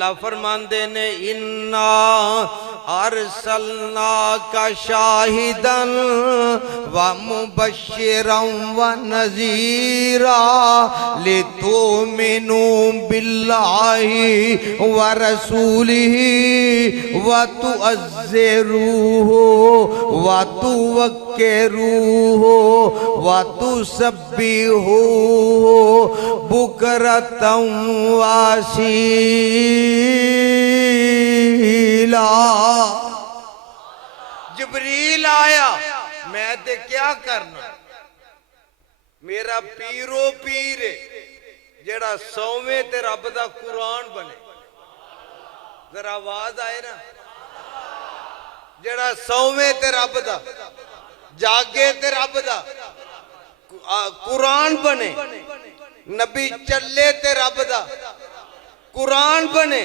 अल्लाह फरमांदे ने इन्ना अरसलना का शाहिदन व मुबश्शिरन व नज़ीरा लितुमिनु बिल्लाहि व रसूलिहि व तुअज़्ज़िरूहु व तुवक्किरूहु व तुसब्बिहूहु बुकरतन वासीला। जिब्रील आया, मैं ते क्या करना, मेरा पीरो पीर जेड़ा सौवे ते रब दा कुरान बने। जरा आवाज आए ना, जेड़ा सौवे ते रब दा, जागे ते रब दा कुरान बने। नबी चले ते रब दा कुरान बने।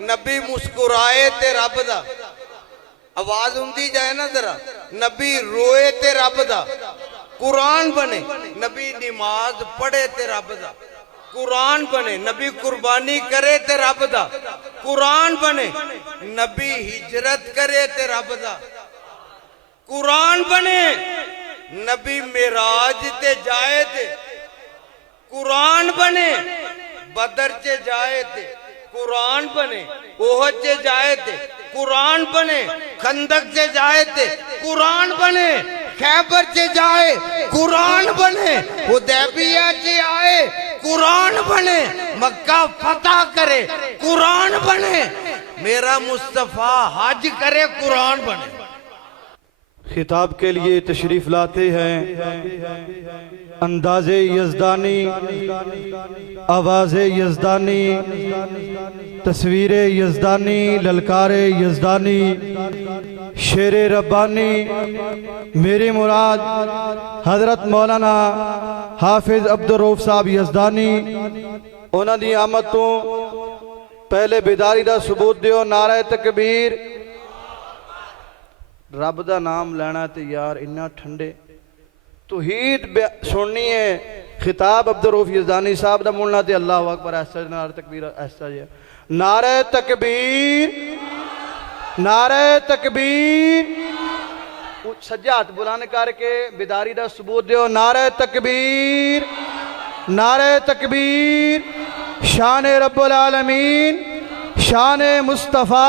नबी मुस्कुराए ते रब दा, आवाज उंदी जाए ना जरा, नबी रोए ते रब दा कुरान बने। नबी नमाज पढ़े ते रब दा कुरान बने। नबी कुर्बानी करे ते रब दा कुरान बने। नबी हिजरत करे ते रब दा कुरान बने। नबी मेराज ते जाए ते कुरान बने। बदर चे जाए थे कुरान बने। ओहद चे जाए थे कुरान बने। खंदक चे जाए थे कुरान बने। खैबर चे जाए कुरान बने। हुदैबिया चे आए कुरान बने। मक्का फतह करे कुरान बने। मेरा मुस्तफा हज करे कुरान बने। खिताब के लिए तशरीफ लाते हैं अंदाज़े यज़दानी, आवाज़े यज़दानी, तस्वीरे यज़दानी, ललकारे यज़दानी, शेरे रब्बानी। मेरी मुराद हज़रत मौलाना हाफिज़ अब्दुल रऊफ़ साहब यज़दानी। उन्हां दी आमद तो पहले बेदारी दा सबूत दियो। नारे तकबीर। रब दा नाम लेना ते यार इन्ना ठंडे तौहीद सुननी है। खिताब अब्दुल रऊफ़ यज़दानी साहब दा मुड़ना ते अल्लाह अकबर। ऐसा नारे तकबीर, ऐसा जी नारे तकबीर, नारे तकबीर। सज्जा हाथ बुलंद करके बेदारी दा सबूत दियो। नारे तकबीर, नारे तकबीर। शान रब्बुल आलमीन, शान मुस्तफ़ा,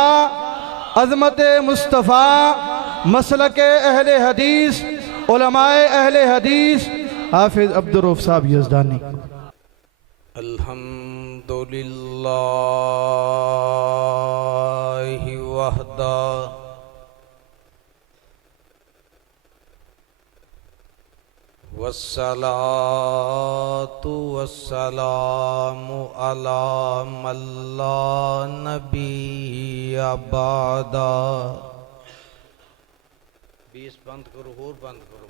अज़मत मुस्तफ़ा, मसलके अहले हदीस, उलमाए अहले हदीस हाफिज़ अब्दुल रऊफ़ साहब यज़दानी। अल्हम्दुलिल्लाहि वहदा वस्सलातु वस्सलामु अला मल्ला नबिय्य बअदा। 20 बंद करो, और बंद करो भाई।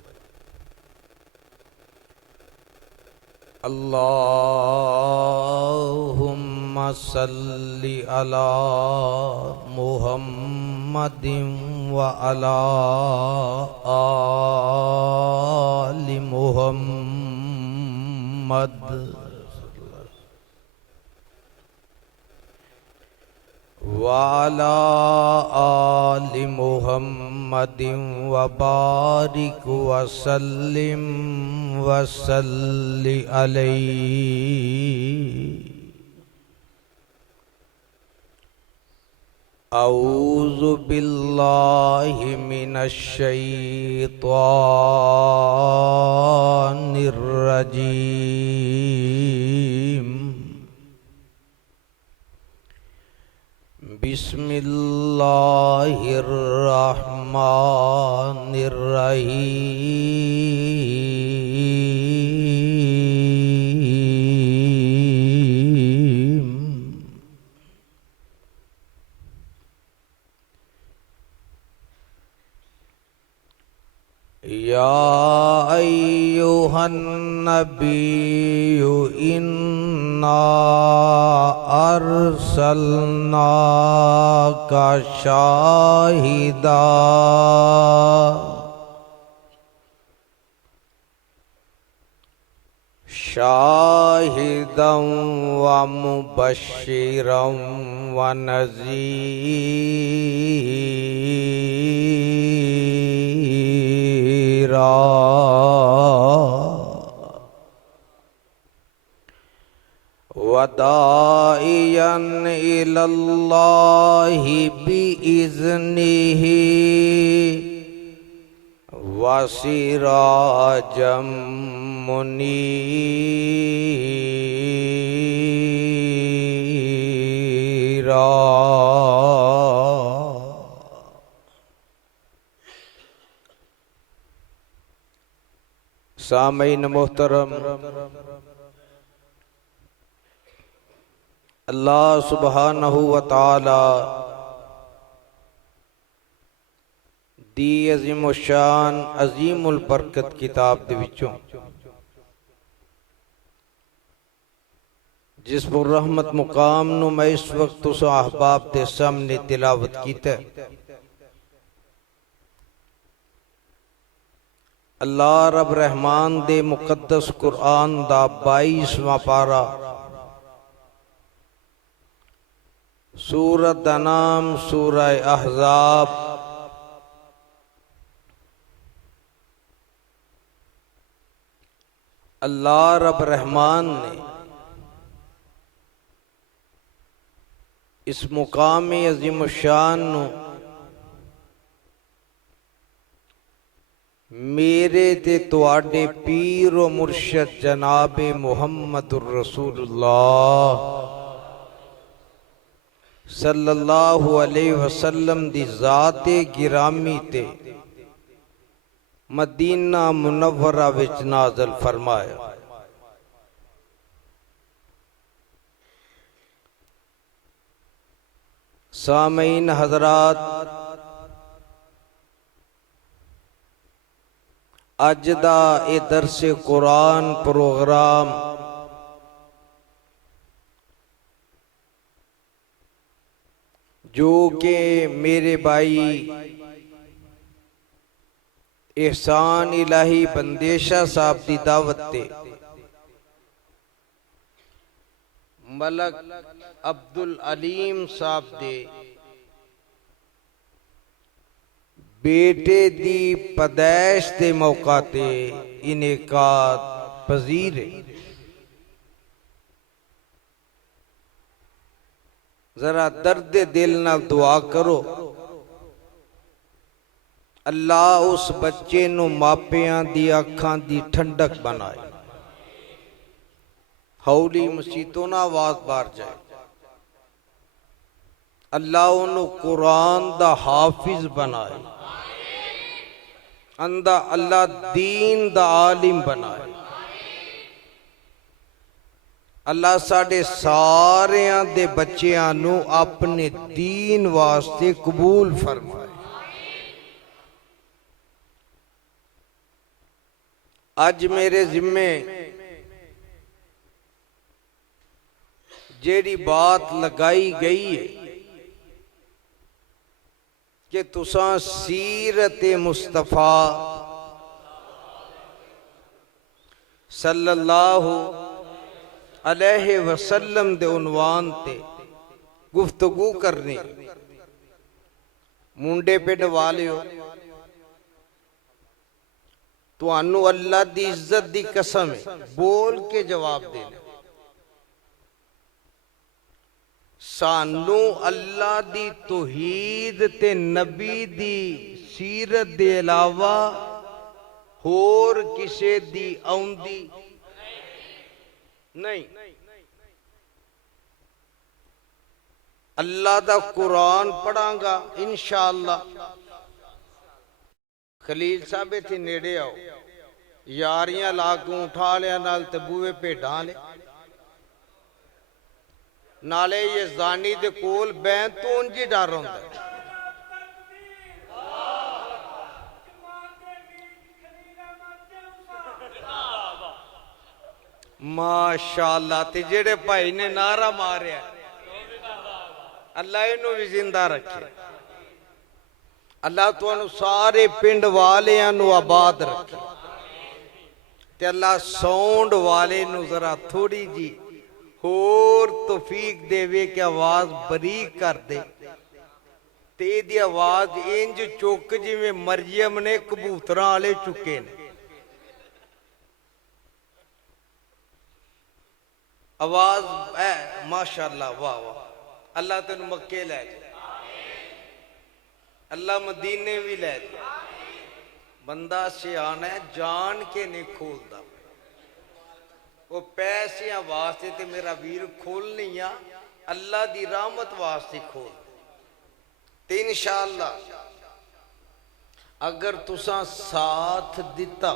अल्लाहुम्मा सल्ली अला मुहम्मदिन व अला आलि मुहम्मद वाला आलि मुहम्मदिन व बारिक वसल्लिम वसल्लि अलैहि। औज़ु बिल्लाहि मिनश शैतानिर रजीम। बिस्मिल्लाहिर्रहमानिर्रहीम। या अय्युहन नबिय्यु इन्ना अरसलनाका शाहिदा शाहिदं व मुबश्शिरं व नज़ीरा वदाइयन इलल्लाहि बिइज़्निही वसिराजम मुनीरा। सामीन मोहतरम, अल्लाह सुब्हानहू व तआला दी अजीम शान अजीमुल बरकत किताब दे विचों जिस पर रहमत मुकाम नू मैं इस वक्त उस अहबाब दे सामने तिलावत कीता। अल्लाह रब रहमान दे मुकद्दस कुरान दा 22वां पारा सूरत दा नाम सूरह अहज़ाब। अल्लाह रब रहमान ने इस मुकाम अजीम शान नू मेरे ते तुहाडे पीर व मुर्शद जनाबे मुहम्मदुर रसूलुल्लाह सल्लल्लाहु अलैहि वसल्लम दी ज़ाते गिरामी ते मदीना मुनव्वरा विच नाज़िल फरमाया। सामीन हज़रात, अज दा ए दरसे कुरान प्रोग्राम जो कि मेरे भाई एहसान इलाही बंदेशा साहब की दावत ते मलक अब्दुल अलीम साहब दे बेटे दी पैदाइश के मौका ते इनेकाद पजीर है। जरा दर्द दिल नाल दुआ करो, अल्लाह उस बच्चे नू मापियां दी अखां दी ठंडक बनाए, हौली मसीतों ना आवाज बाहर जाए। अल्लाह उन्हों कुरान दा हाफिज बनाए, अंदा अल्लाह दीन दा आलिम बनाए। अल्लाह साढ़े सारियां दे बच्चियां नू अपने दीन वास्ते कबूल फरमाए। अज मेरे जिम्मे जेड़ी बात लगाई गई है कि तुसा सीरत मुस्तफा सल्लल्लाहु अलैहि वसल्लम दे उन्वान ते गुफ्तगू करनी। मुंडे पिंड वालियो, तुहानू अल्लाह दी इज्जत दी कसम है, बोल के जवाब देना। सानू अल्लाह दी तौहीद ते नबी दी सीरत दे अलावा होर किसे दी आउंदी नहीं। अल्लाह दा कुरान पढ़ांगा इंशाअल्लाह। खलील साहब इत्थे नेड़े आओ, यारियां लागू उठा लिया नाल ते बूहे भेडां ले नाले ये जानी दे कोल बैन तो उंज ही डर होंदा। माशाअल्लाह। ते जेड़े भाई ने नारा मारिया अल्लाह इनू भी जिंदा रखे। अल्लाह तुहानू सारे पिंड वालियां नू आबाद रखे ਤੇ ਅੱਲਾ ਸਾਊਂਡ ਵਾਲੇ ਨੂੰ ਜ਼ਰਾ ਥੋੜੀ ਜੀ ਹੋਰ ਤੌਫੀਕ ਦੇਵੇ ਕਿ ਆਵਾਜ਼ ਬਰੀਕ ਕਰ ਦੇ ਤੇ ਇਹਦੀ ਆਵਾਜ਼ ਇੰਜ ਚੁੱਕ ਜਿਵੇਂ ਮਰਯਮ ਨੇ ਕਬੂਤਰਾਂ ਵਾਲੇ ਚੁੱਕੇ ਨੇ। आवाज है माशाअल्लाह, वाह वाह, अल्लाह तेन मक्के लै जाए, अल्लाह मदीने भी लै जाए। बंदा सियाना है, जान के नहीं खोलता, वो पैसियां वास्ते ते मेरा वीर खोलनी आ, अल्लाह दी रहमत वास्ते खोल। ते इंशाअल्लाह अगर तुसा साथ दिता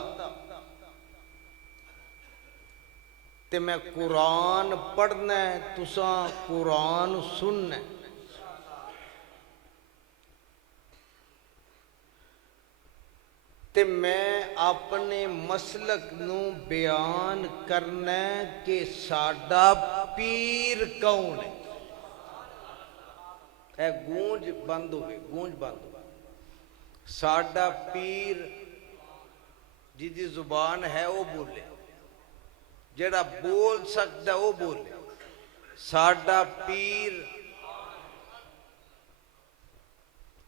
ते मैं कुरान पढ़ना है, तुसा कुरान सुनना है। ते मैं अपने मसलक नू बयान करना है कि साडा पीर कौन है। ए गूंज बंद हो गई, गूंज बंद हो गई। साडा पीर जिदी जुबान है वो बोले, जेड़ा बोल सकता वो बोले। साडा पीर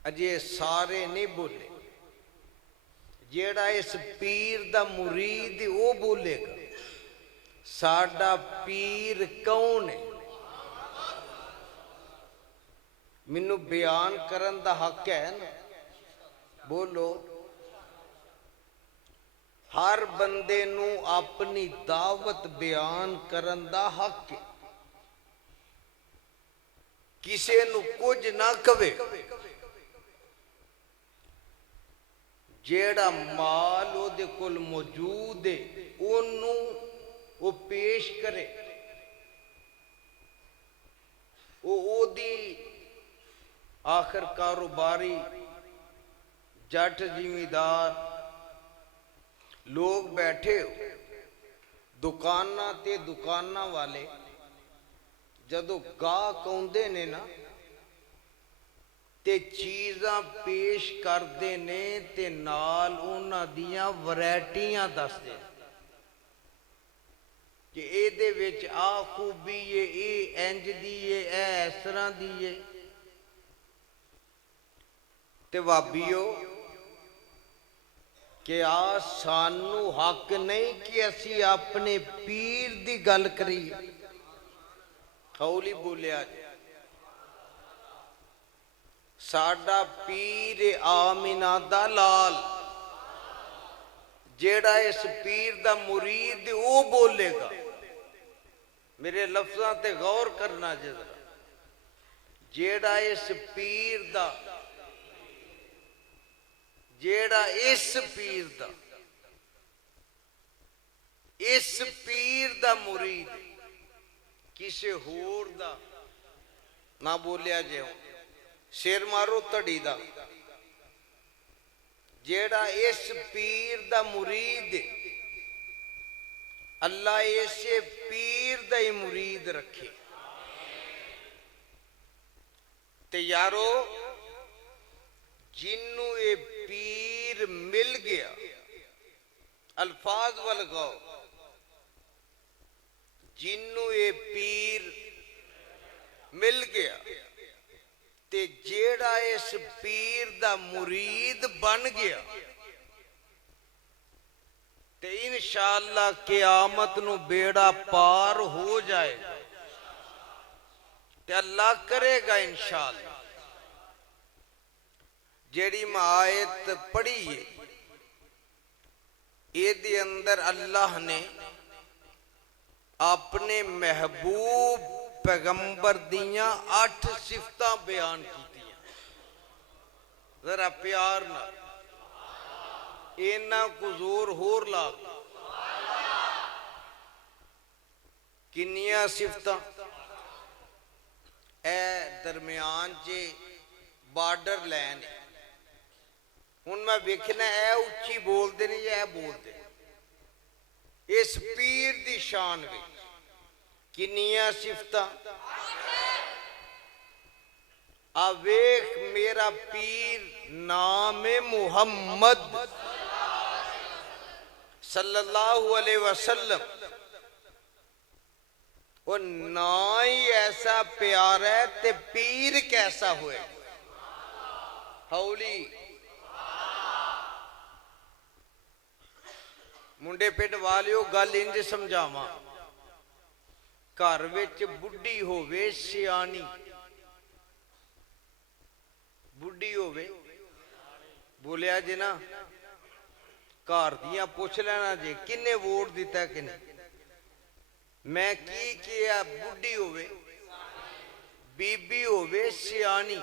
अजे सारे नहीं बोले, जेड़ा इस पीर दा मुरीद वो बोलेगा। साडा पीर कौन है? मैनू बयान करन दा हक है ना, बोलो। हर बंदे नू अपनी दावत बयान करन दा हक है, किसे नू कुछ ना कवे। जेड़ा माल ओदे कोल मौजूद है ओनू वो पेश करे, वो ओदी आखिर कारोबारी जट जिमीदार लोग बैठे हो, दुकाना ते दुकाना वाले जदों गाहक आउंदे ने ना ते चीज़ां पेश करते ने ते नाल उन्हां दियां वैरायटियां दसदे कि इहदे विच आ खूबी है, ये इंज दी है, ए इस तरह दी है। ते वाबियो कि आ सानू हक नहीं कि असी अपने पीर दी गल करिए। हौली बोलिया जी, साडा पीर आमिना दा लाल, जेड़ा इस पीर दा मुरीद वो बोलेगा। मेरे लफ्जां ते गौर करना जरा। जेड़ा इस पीर दा, जेड़ा इस पीर दा मुरीद किसे होर दा ना बोलिया जे, शेर मारो तड़ी दा। जेड़ा इस पीर दा मुरीद, अल्लाह इसे पीर दा ही मुरीद रखे। ते यारो जिन्नू ये पीर मिल गया, अल्फाज वल गाओ, जिन्नू ये पीर मिल गया ते जेड़ा इस पीर दा मुरीद बन गया ते इंशाअल्लाह क़यामत नू बेड़ा पार हो जाएगा ते अल्लाह करेगा इंशाअल्लाह। जेड़ी आयत पढ़ी है ये अंदर अल्लाह ने अपने महबूब पैगंबर दियां 8 सिफतां बयान की। जरा प्यार ना इन्ना को जोर होर ला। किन्नियां सिफतां? ए दरम्यान च बार्डर लैन, हुण मैं वेखना है उच्ची बोलते नहीं या बोलते। इस पीर दी शान विच किन्नियां सिफतां? आ वेख मेरा पीर नाम मुहम्मद सल्लल्लाहु अलैहि वसल्लम वो ना ही ऐसा प्यार है ते पीर कैसा हुए। हौली मुंडे पिंड वालियो गल इंज समझावा, घर विच बुढ़ी होवे सियानी, बुढ़ी होवे बोलिया जे ना, घर दियां पुछ लेना जे किन्ने वोट दिता किने, मैं की किया, बुढ़ी होवे बीबी होवे सियानी,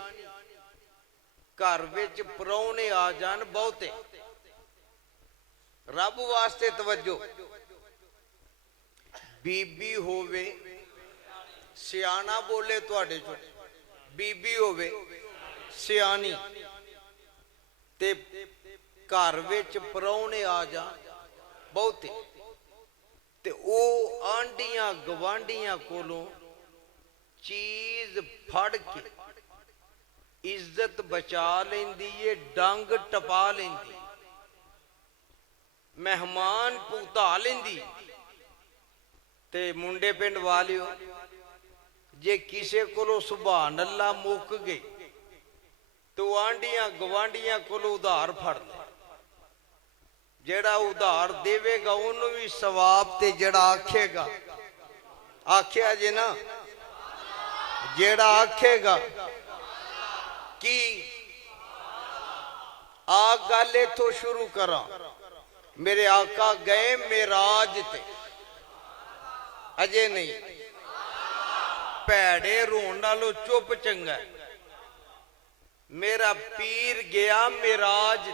घर विच परौने आ जान बहुते, रब वास्ते तवज्जो, बीबी होवे सियाना बोले तुहाडे चो, बीबी होवे सियानी ते घर विच परौने आ जान बहुते, ते ओ आंडियां गवांडियां कोलों चीज फड़ के इज्जत बचा लेंदी है, डंग टपा लेंदी, मेहमान भुगता लेंदी। ते मुंडे पिंड वालियो जे किसे कोलों सुभान अल्लाह मुक गई तो आंडियां गवांडियां कोलों उधार फड़ ले, जेड़ा उधार देवेगा उन्होंने भी सवाब, ते जेड़ा आखेगा, आख्या जे ना, जेड़ा आखेगा कि आ गल इथों शुरू करा, मेरे आका गए मेराज ते अजे नहीं, भैड़े रोन नालों चुप चंगा, मेरा पीर गया मेराज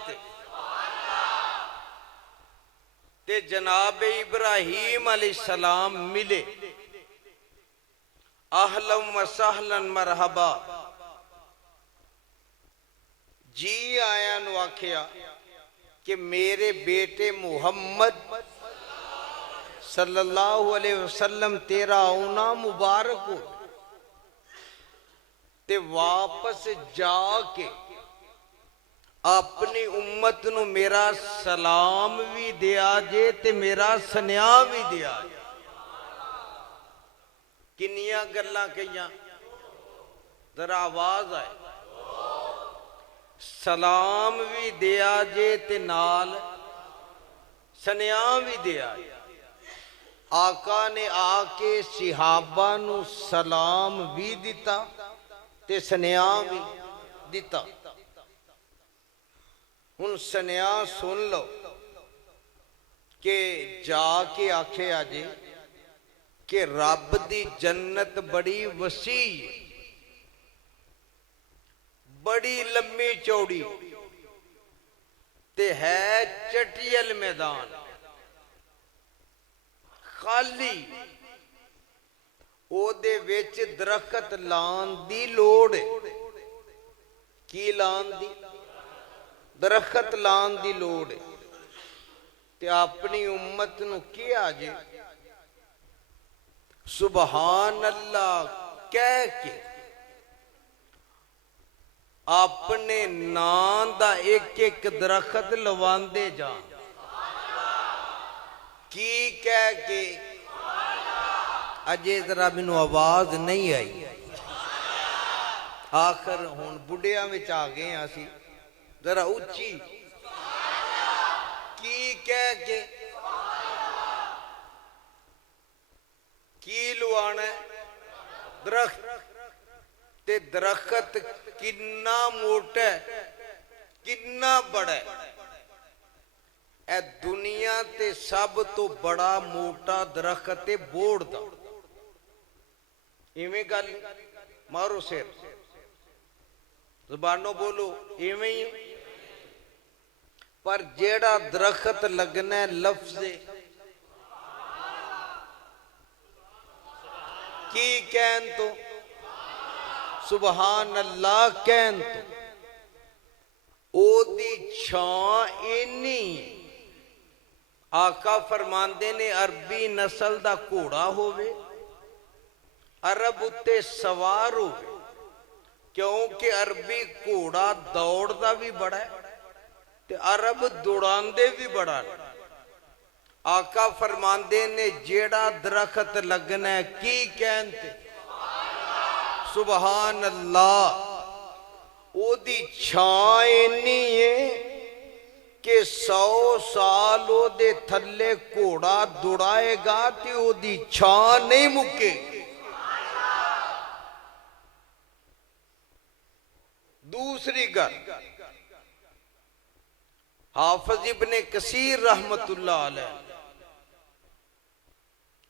ते जनाब इब्राहीम अलैहिस्सलाम मिले, अहलन व सहलन मरहबा, जी आया नु आखिया कि मेरे बेटे मुहम्मद सल्लल्लाहु अलैहि वसल्लम तेरा आना मुबारक हो, ते वापस जाके अपनी उम्मत नु मेरा सलाम भी दिया जे ते मेरा सन्या भी दिया जे। किन्नियां गल्लां कहियां, जरा आवाज आए, सलाम भी दिया जे ते नाल सन्या भी दिया। आका ने आके सिहाबा नु सलाम भी दिता ते सन्या भी दिता। हुन सन्या सुन लो कि जाके आखे आजे कि रब दी जन्नत बड़ी वसी, बड़ी लम्मी चौड़ी ते है चटियल मैदान, खाली ओदे विच दरखत लान दी लोड़ है। की लान दी? दरखत लान दी लोड़ है। ते अपनी उम्मत नू किया जे सुबहान अल्लाह कह के अपने नाम दा एक एक दरखत लवांदे जान। की कह के? अजे जरा मैनू आवाज नहीं आई। आखिर हुण बुढ़िया विच आ गए असी, जरा उच्ची की कह के की लुआना दरख्त, ते दरख्त किन्ना मोटा है, किन्ना बड़ा है। ए दुनिया ते सब तो बड़ा मोटा दरख्त है बोड़ दा। इवें गल मारो सिर, जुबानों बोलो इवें ही। पर जेड़ा दरख्त लगना है लफ्ज़े की कहन तो सुबहान अल्लाह कहन तो ओदी छां इन्नी। आका फरमांदे ने अरबी नस्ल दा घोड़ा होवे, अरब उत्ते सवार होवे, क्योंकि अरबी घोड़ा दौड़दा भी बड़ा है ते अरब दौड़ांदे भी बड़ा है। आका फरमांदे ने जेड़ा दरखत लगना है की कहते सुबहान अल्लाह ओदी छां इन्नी है कि 100 साल ओदे थल्ले घोड़ा दौड़ाएगा ते ओदी छां नहीं मुके। दूसरी गल हाफिज इब्ने कसीर रहमतुल्लाह अलैह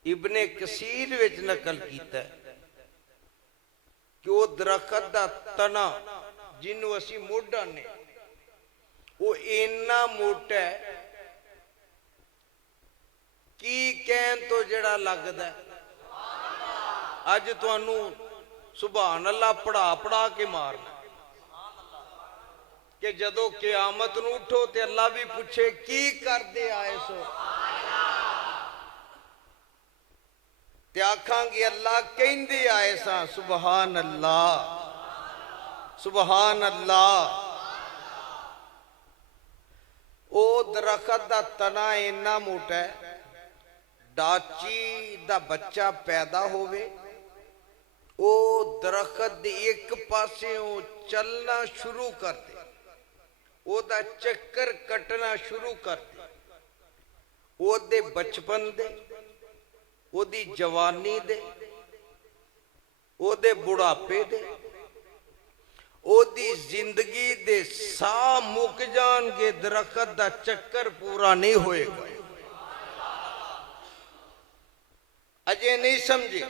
इब्ने कसीर विच नकल कीता है कि वो दरखत दा तना जिन्हों असी मोढ़ा ने वो इन्ना मोटा है की कहन तो जड़ा लगदा है अज तुहानू सुभान अल्लाह पढ़ा पढ़ा के मारना कि जदों क़यामत नूं उठो ते अल्लाह भी पूछे की करदे आए सो ते आखांगे अल्लाह कहंदे आए सा सुभान अल्लाह सुभान अल्लाह। ओ दरखत दा तना इन्ना मोटा है डाची दा बच्चा पैदा होवे ओ दरखत दे एक पासे चलना शुरू कर दे ओदा चक्कर कटना शुरू कर दे ओदे बचपन दे ओदी जवानी दे ओदे बुढ़ापे दे ओदी जिंदगी दे सा मुक जाणगे दरखत दा चक्कर पूरा नहीं होएगा। अजे नहीं समझे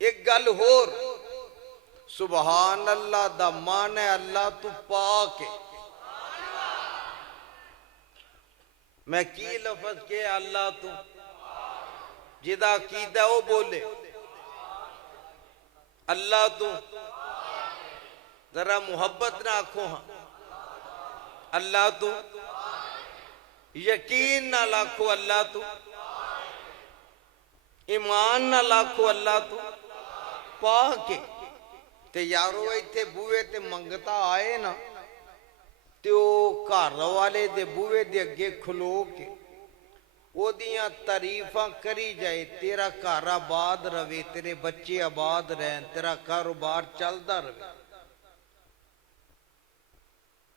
एक गल होर सुभान अल्लाह दा मान है अल्लाह तू पाक है। मैं की लफज के अल्लाह तू जिदा कीदा वो बोले अल्लाह तू जरा मुहब्बत ना आखो हाँ अल्लाह तू यकीन ना लाखो अल्लाह तू ईमान ना लाखो अल्लाह तू पाके ते यारो इत्थे बूहे ते मंगता आए ना ते ओ घर वाले दे बूहे दे अगे खलो के ओदियां तारीफां करी जाए तेरा घर आबाद रवे तेरे बच्चे आबाद रहन तेरा कारोबार चलता रहे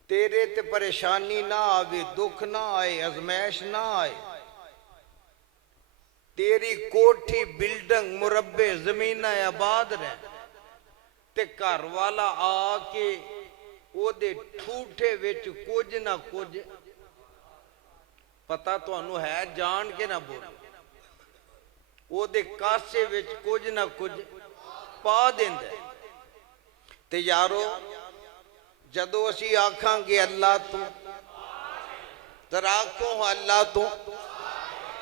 तेरे ते परेशानी ना आवे दुख ना आए अजमैश ना आए तेरी कोठी बिल्डिंग मुरब्बे जमीन आबाद रह ते घर वाला आके ओदे ठूठे विच कुछ ना कुछ पता तुहानू है जान के ना बोल ओदे कासे विच कुछ ना कुछ पा देंदा ते यारो जदों असी आखांगे अल्लाह तू जरा आखो अल्लाह तू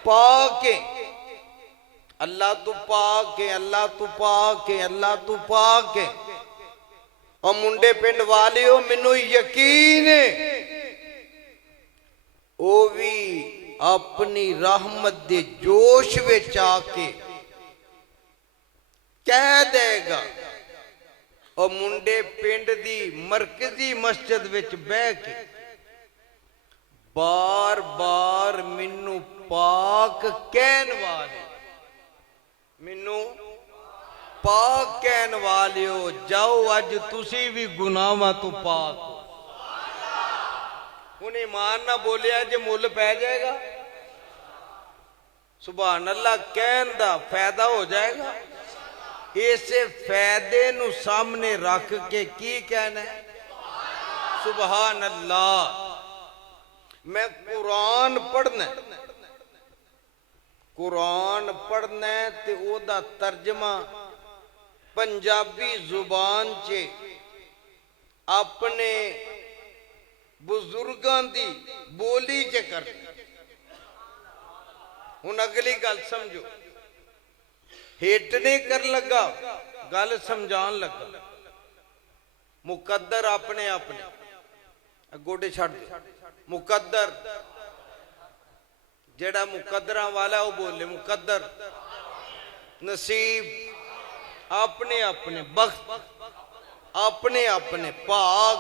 पाके अल्लाह तू पाके अल्लाह तू पाके अल्लाह तू पाके और मुंडे पिंड वालिओ मैनू यकीन है वो भी अपनी रहमत दे जोश विच आके कह देगा और मुंडे पिंड दी मरकजी मस्जिद विच बह के बार बार मैनू पाक कहन वाले मैनू पाक कहन वालिओ जाओ अज तुसी भी गुनाहां तो पाक उन्हें ईमान ना बोलिया जे मुल पै जाएगा सुभान अल्लाह कहन दा फायदा हो जाएगा। इसे फायदे नु सामने रख के की कहना है सुभान अल्लाह। मैं कुरान पढ़ना ते ओदा तर्जमा पंजाबी जुबान च अपने बुजुर्गां दी बोली च कर। हुण अगली गल समझो हेट नहीं कर लगा गल समझान लगा मुकद्दर अपने अपने गोडे छड़ दे मुकद्दर जेड़ा मुकद्दरां वाला वो बोले मुकद्दर नसीब अपने अपने बख्त अपने अपने भाग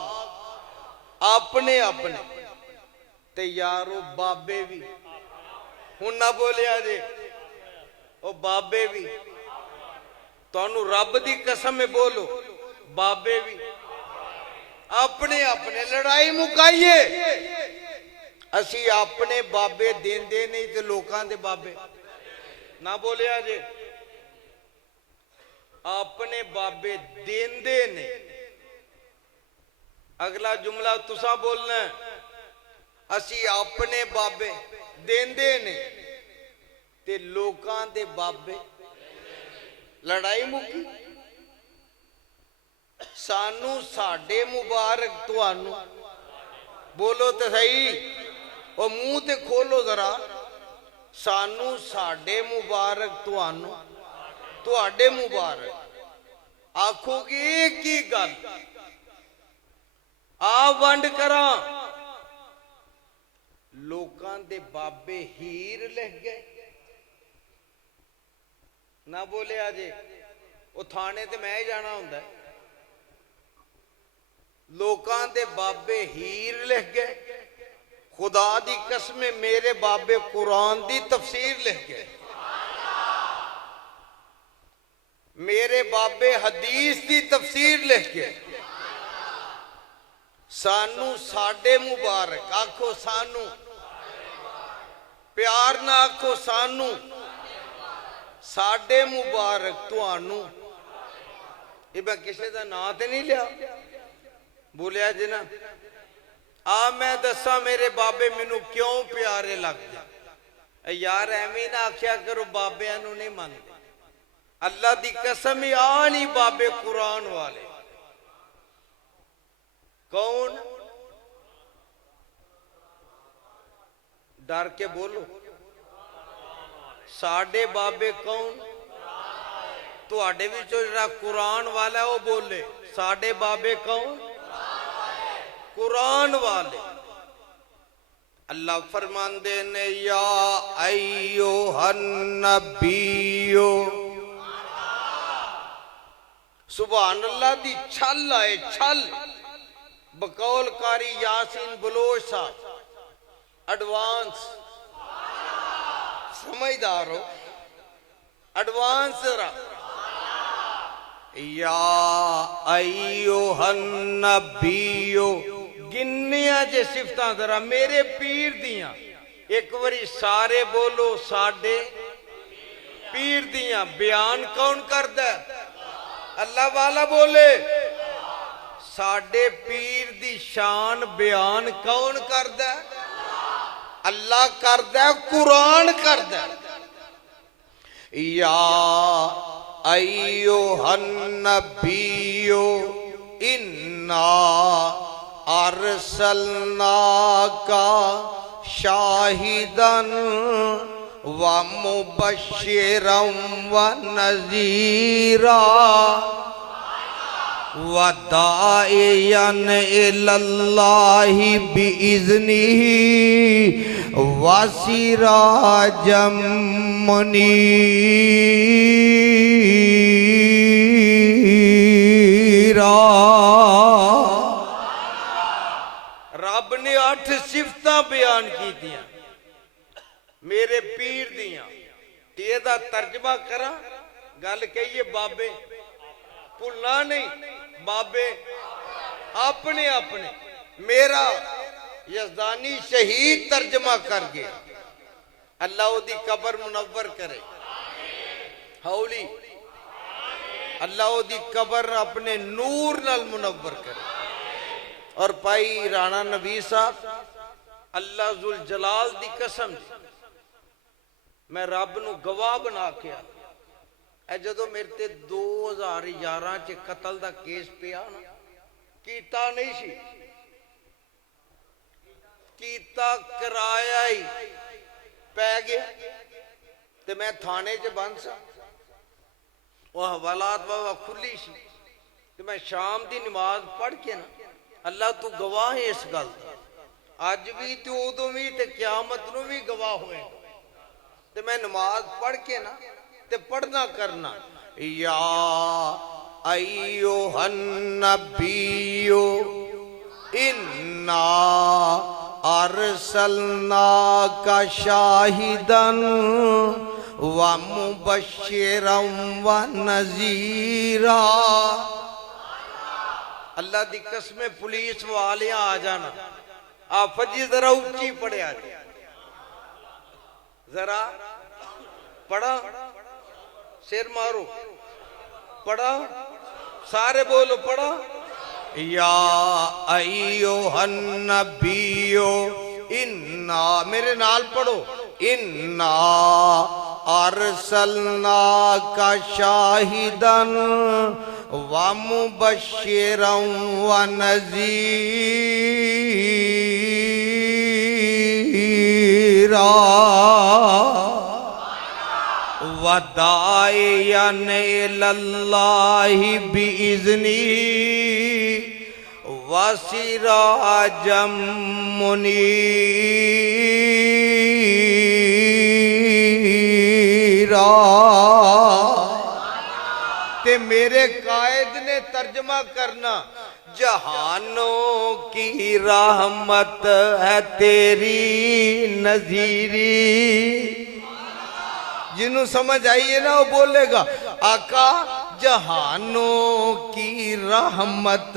अपने अपने ते यारो बाबे भी ਹੁਣ ਨਾ ਬੋਲਿਆ ਜੇ ਉਹ ਬਾਬੇ ਵੀ ਤੁਹਾਨੂੰ ਰੱਬ ਦੀ ਕਸਮ ਹੈ ਬੋਲੋ ਬਾਬੇ ਵੀ ਆਪਣੇ ਆਪਣੇ ਲੜਾਈ ਮੁਕਾਈਏ ਅਸੀਂ ਆਪਣੇ ਬਾਬੇ ਦਿੰਦੇ ਨਹੀਂ ਤੇ ਲੋਕਾਂ ਦੇ ਬਾਬੇ ਨਾ ਬੋਲਿਆ ਜੇ ਆਪਣੇ ਬਾਬੇ ਦਿੰਦੇ ਨੇ ਅਗਲਾ ਜੁਮਲਾ ਤੁਸੀਂ ਬੋਲਣਾ ਅਸੀਂ ਆਪਣੇ ਬਾਬੇ ਦਿੰਦੇ ਨੇ ਤੇ ਲੋਕਾਂ ਦੇ ਬਾਬੇ ਲੜਾਈ ਮੁੱਕੀ ਸਾਨੂੰ ਸਾਡੇ ਮੁਬਾਰਕ ਤੁਹਾਨੂੰ ਬੋਲੋ ਤੇ ਸਹੀ ਉਹ ਮੂੰਹ ਤੇ ਖੋਲੋ ਜ਼ਰਾ ਸਾਨੂੰ ਸਾਡੇ ਮੁਬਾਰਕ ਤੁਹਾਨੂੰ ਤੁਹਾਡੇ ਮੁਬਾਰਕ ਆਖੋਗੇ ਕੀ ਗੱਲ ਆ ਵੰਡ ਕਰਾਂ ਲੋਕਾਂ ਦੇ ਬਾਬੇ ਹੀਰ ਲਿਖ ਗਏ ਨਾ ਬੋਲਿਆ ਜੇ ਉਹ ਥਾਣੇ ਤੇ ਮੈਂ ਹੀ ਜਾਣਾ ਹੁੰਦਾ ਲੋਕਾਂ ਦੇ ਬਾਬੇ ਹੀਰ ਲਿਖ ਗਏ खुदा दी कसम मेरे बाबे कुरान दी तफसीर लिख गए मेरे बाबे हदीस दी तफसीर लिख गए सानू साडे मुबारक आखो सानू प्यार ना आखो सानू साडे मुबारक तुहानू ये मैं किसी का नाम तो नहीं लिया बोलिया जी ना आ मैं दसा मेरे बाबे मैनू क्यों प्यारे लगते यार एवं ना आख्या करो बाबिया नहीं मनते अल्लाह दी कसम आ नहीं बाबे कुरान वाले कौन डर के बोलो साडे बाबे कौन तुहाडे विचों जिहड़ा कुरान वाला वो बोले साडे बाबे कौन कुरान वाले अल्लाह फरमांदे ने या अय्युहन नबियो सुभान अल्लाह दी छल आए छल बकौल कारी यासीन बलोच साहब एडवांस समझदार हो एडवांस जरा या अय्युहन नबियो गिनिया जे सिफतां जरा मेरे पीर दियां एक बारी सारे बोलो साडे पीर दियां बयान कौन करदा अल्लाह वाला बोले साडे पीर दी शान बयान कौन करदा अल्लाह करदा कुरान करदा या अय्युहन नबियो इन्ना अरसलनाका शाहिदन व मुबश्शिरन व नज़ीरा व दाइयन इलल्लाहि बिइज़्निही व सिराजम मुनीरा रब ने 8 सिफतां बयान कीतियां मेरे पीर दियां ते एदा तर्जमा करा गल कहिए बाबे भुलना नहीं बाबे अपने अपने मेरा यज़दानी शहीद तर्जमा कर गया अल्लाह दी कब्र मुनव्वर करे हौली अल्लाह दी कब्र अपने नूर नाल मुनव्वर करे और भाई राणा नबी साहब अल्लाह जुल जलाल दी कसम मैं रब नू गवाह बना के आ जदों मेरे ते 2011 च कतल दा केस पिया ना कीता नहीं सी कीता कराया ही पै गया ते मैं थाने च बंद सा वो हवालात बाबा खुली सी ते मैं शाम दी नमाज पढ़ के ना अल्लाह तू गवाह है इस गल अज भी तो उदों भी ते क़यामत नूं भी गवाह होए ते मैं नमाज पढ़ के ना ते पढ़ना करना या अय्युहन नबियो इन्ना अरसलना का शाहिदन व मुबश्शिरम व नजीरा। अल्लाह दी कसम पुलिस वाले आ जाना। आप फजी जरा ऊंची पढ़िया जरा पढ़ा शेर मारो पढ़ा सारे बोलो पढ़ा। या अय्युहन नबियो इन्ना मेरे नाल पढ़ो इन्ना अरसलना का शाहिदन व मुबश्शिरन व नज़ीरा व दाइयन इलल्लाहि बिइज़्नी व सिराजम मुनीरा। ते मेरे कायद ने तर्जमा करना जहानों की रहमत है तेरी नजीरी। जिन्हों समझ आई है ना वो बोलेगा आका जहानों की रहमत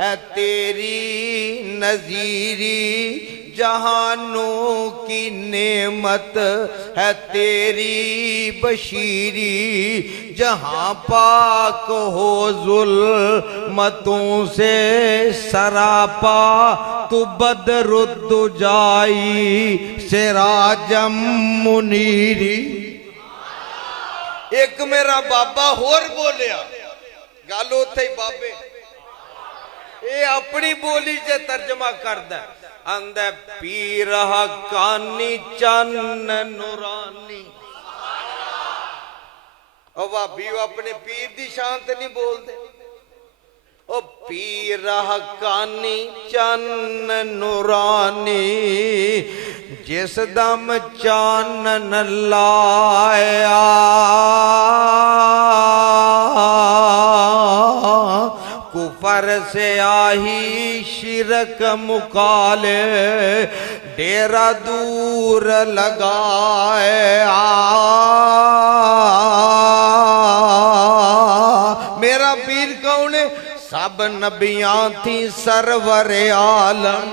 है तेरी नजीरी जहानों की नेमत है तेरी बशीरी। जहां पाक हो जुल्मतों से सरापा तू बदरुद्दुजाई सिराजम मुनीरी। एक मेरा बाबा होर बोलिया गल उथे ही बाबे ये अपनी बोली से तर्जमा करदा आंदा पीर हकानी चन्न नूरानी। ओ भाभी अपने पीर दी शान ते नहीं बोलते। ओ पीर हकानी चन्न नूरानी जिस दम चानन लाया कुफर से आही शिरक मुकाले डेरा दूर लगाया। मेरा पीर कौन है सब नबियां थी सरवर आलम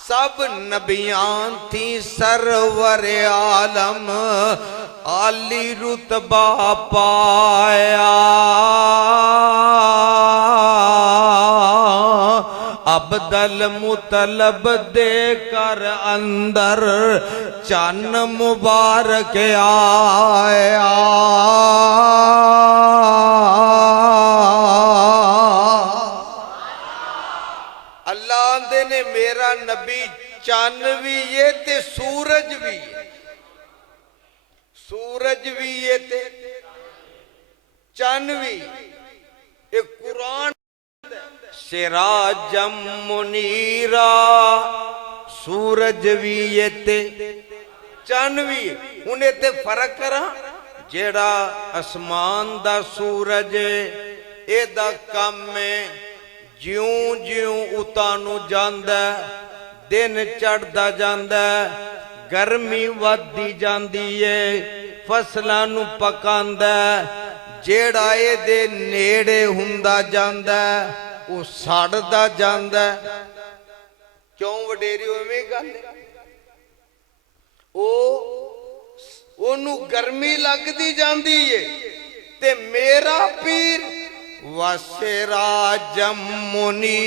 सब नबियां थी सरवर आलम आली रुतबा पाया। अब्दल मुतलब दे कर अंदर चन्न मुबारक आया। अल्लाह आंदे ने मेरा नबी चन्न भी है ते सूरज भी है। सूरज भी है ते चन्न भी। एक कुरान सिराजम मुनीरा सूरज भी है ते चन्न भी। हुण इत्थे फर्क करा जेड़ा आसमान दा सूरज एदा काम है ज्यों ज्यों उतानू जांदा दिन चढ़दा जांदा गर्मी वधदी जांदी है फसलां नू पकांदा। जेड़ा एदे नेड़े हुंदा जांदा वो सड़दा जांदा। क्यों वडेरी उवें गल ओनू गर्मी लगदी जांदी है ते मेरा पीर वसिराजम मुनीरा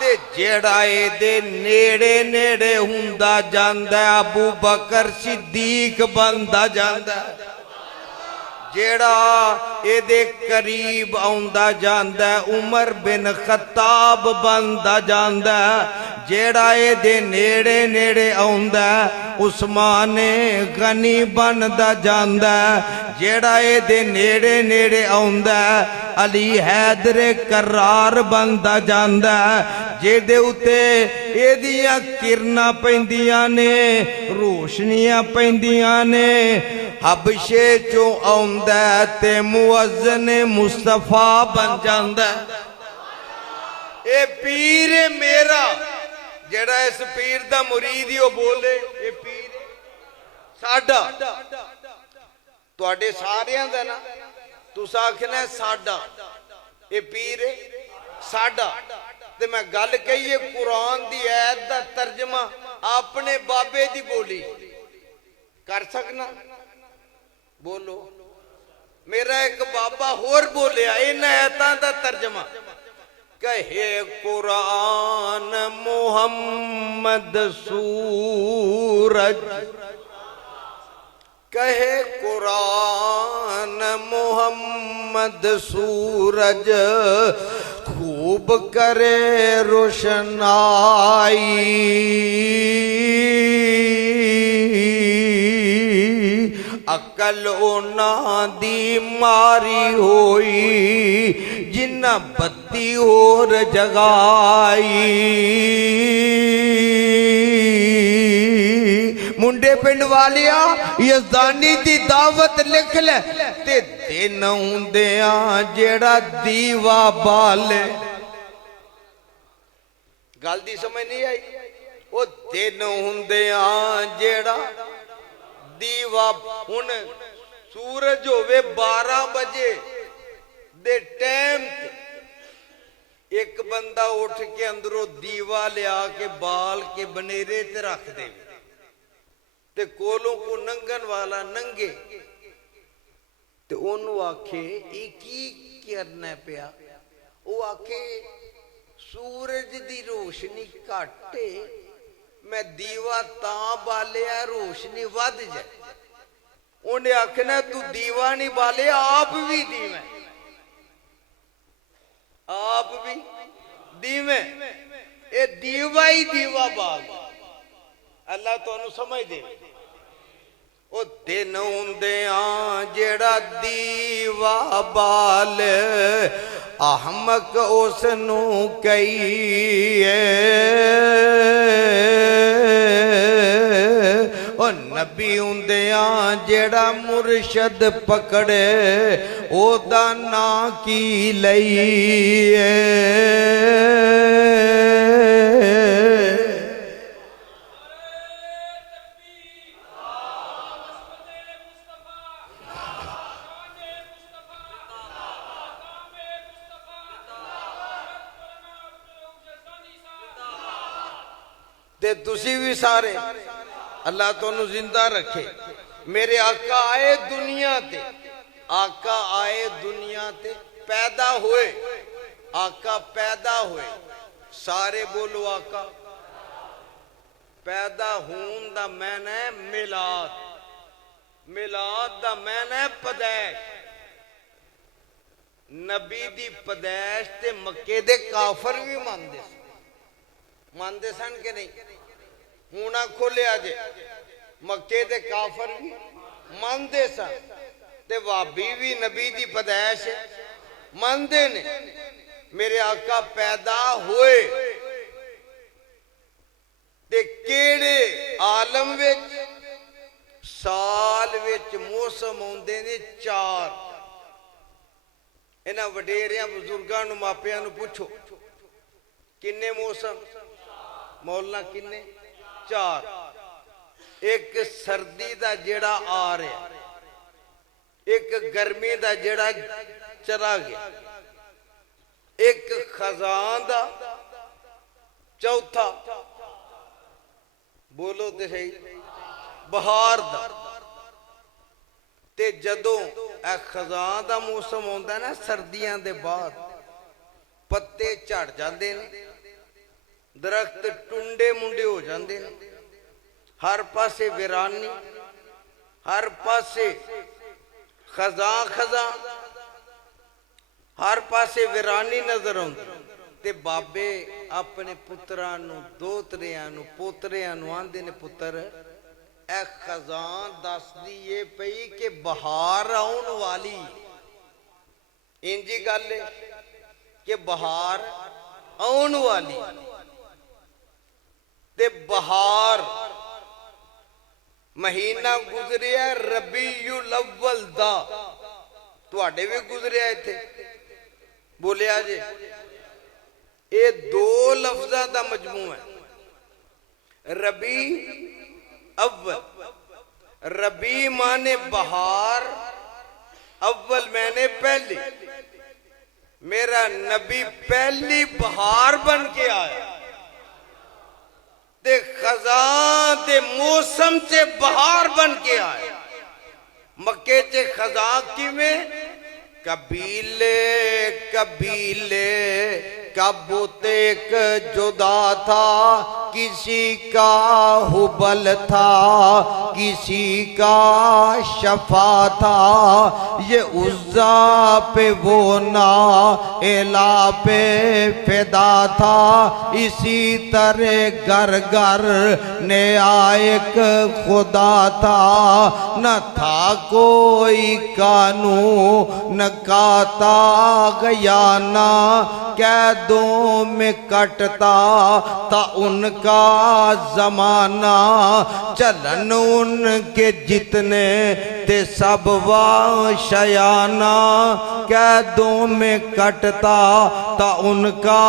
ते जेड़ा एदे नेड़े नेड़े हुंदा जांदा अबू बकर सिद्दीक बनदा जांदा। जेड़ा एदे करीब आउंदा जांदा उमर बिन खत्ताब बनदा जांदा। जेड़ा एदे नेड़े नेड़े आउंदा उस्मान गनी बनदा जांदा। जेड़ा एदे नेड़े नेड़े आउंदा अली हैदर करार बनदा जांदा। जेदे उते एदियां किरनां पैंदियां ने रोशनियां पैंदियां ने हबशे चो आउंदा ते मुअज्जन मुस्तफा बन जांदा। ए पीर है मेरा, जेड़ा इस पीर दा मुरीद ही बोले ए पीर साडा, तुहाडे सारियां दा ना, तुस आखना साडा, ए पीर है साडा। ते मैं गल कही है कुरान दी ऐत दा तर्जमा अपने बाबे दी बोली कर सकना? बोलो। मेरा एक बाबा होर बोलिया इन ऐतां दा तर्जमा, कहे कुरान मुहम्मद सूरज, कहे कुरान मुहम्मद सूरज, खूब करे रोशनाई, अकल ओना दी मारी होई जिन्ना बत्ती और जगाई। मुंडे पिंड वालिया यज़दानी दी दावत लिख ले ते दिन हुंदिया जेड़ा दीवा बाले। गल दी समझ नहीं आई? वो दिन हुंदिया जेड़ा दीवा, हुन सूरज होवे 12 बजे दे टाइम ते एक बंदा उठ के अंदरों दीवा लिया के बाल के बनेरे ते रख दे ते कोलों को नंगन वाला नंगे ते ओनू आखे ये की करना पिया? वो आखे सूरज दी रोशनी घट है, मैं दीवा तां बालिया रोशनी वध जाए। उन्हें आखना तू दीवा नहीं बाले, आप भी दीवे, आप भी दीवे, ये दीवा ही दीवा बाल। अल्लाह तुहानू समझ दे। ओ दिन हुंदिया जेड़ा दीवा बाल, अहमक उसनू कहीए। ओ नबी हुंदिया जेड़ा मुर्शद पकड़े ओदा ना की लईए। ते तुसी भी सारे अल्लाह तुहानू जिंदा रखे। मेरे आका आए दुनिया ते, आका आए दुनिया ते, पैदा हुए, आका पैदा हुए, सारे बोलो आका। पैदा होने दा मैन है मिलाद, मिलाद दा मैन है पैदाइश। नबी दी पैदाइश ते मक्के दे काफर भी मानते सन कि नहीं? हूं खोलिया जे मक्के दे काफर भी मानते सन ते वाबी भी नबी दी पैदाइश मानते ने। मेरे आका पैदा हुए ते केड़े आलम विच? साल विच मौसम आउंदे ने 4। इन्हां वडेरियां बुजुर्गां नूं मापियां नूं पुछो किन्ने मौसम? मौलना किन्ने? 4। एक सर्दी दा जेड़ा आ रहा, एक गर्मी दा जेड़ा चला गया, एक खजान दा, चौथा बोलो ते सही बहार दा। ते जदों ए खजान दा मौसम आउंदा ना सर्दियां दे बाद, पत्ते झड़ जांदे ने, दरख्त टुंडे मुंडे हो जाते हैं, हर पासे वीरानी, हर पासे खजा खजा, हर पासे वीरानी नजर आउंदी। ते बाबे अपने पुत्रां नूं, दोतरियां नूं, पोतरियां नूं आंदे ने पुत्र ए खजान दसदी ए पई कि बहार आउण वाली। इंजी गल है कि बहार आउण वाली। ते बहार महीना गुजरिया रबीउल अव्वल दा, तुहाडे भी गुजरिया इत्थे बोलिया जे। ये दो लफ्ज़ां दा मजमू है, रबी अव्वल। रबी माने बहार, अव्वल मैंने पहली। मेरा नबी पहली बहार बन के आया ते खजां दे मौसम चे बहार बन के आया। मक्के चे खजां किवें? कबीले कबीले का बुत एक जुदा था, किसी का हुबल था, किसी का शफा था। ये उज़्ज़ा पे वो ना एला पे फिदा था, इसी तरह घर घर नया एक खुदा था। न था कोई कानून काता गया, ना कैदों में कटता था उनका जमाना। चलन उनके जितने थे सब वाशयाना, कैदों में कटता था उनका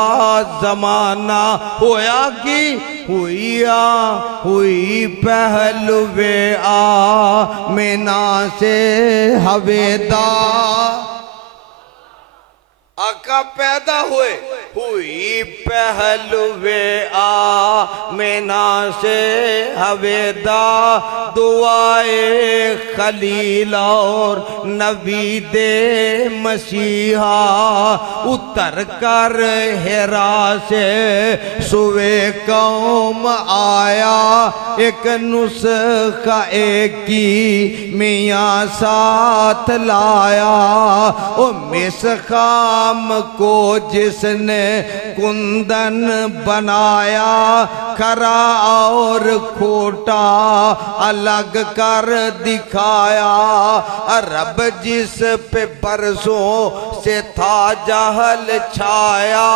जमाना। होया कि हुईया हुई पहलुवे आ मीना से हवेदा। आका पैदा हुए, हुई पहलुवे आ मीना से हवेदा। दुआए खलील और नबी दे मसीहा, उतर कर हेरा से सुवे कौम आया। एक नुस्खा एक की मियाँ साथ लाया, ओ मिसकाम को जिसने कुंदन बनाया। खरा और खोटा अलग कर दिखाया, रब जिस पे बरसों से था जहल छाया।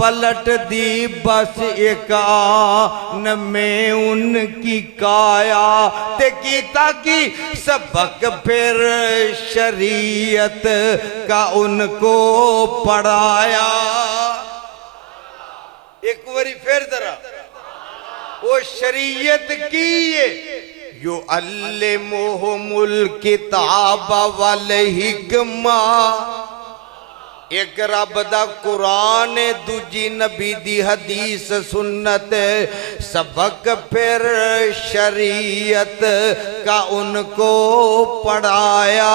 पलट दी बस एक आन में उनकी काया, ते कीता की सबक फिर शरीयत का उनको पढ़ाया। एक बारी फिर जरा वो शरीयत की ये, यो अल्लिमुहुमुल किताब वल हिकमा। एक रब दा कुरान, दूजी नबी दी हदीस सुन्नत। सबक फिर शरीयत का उनको पढ़ाया,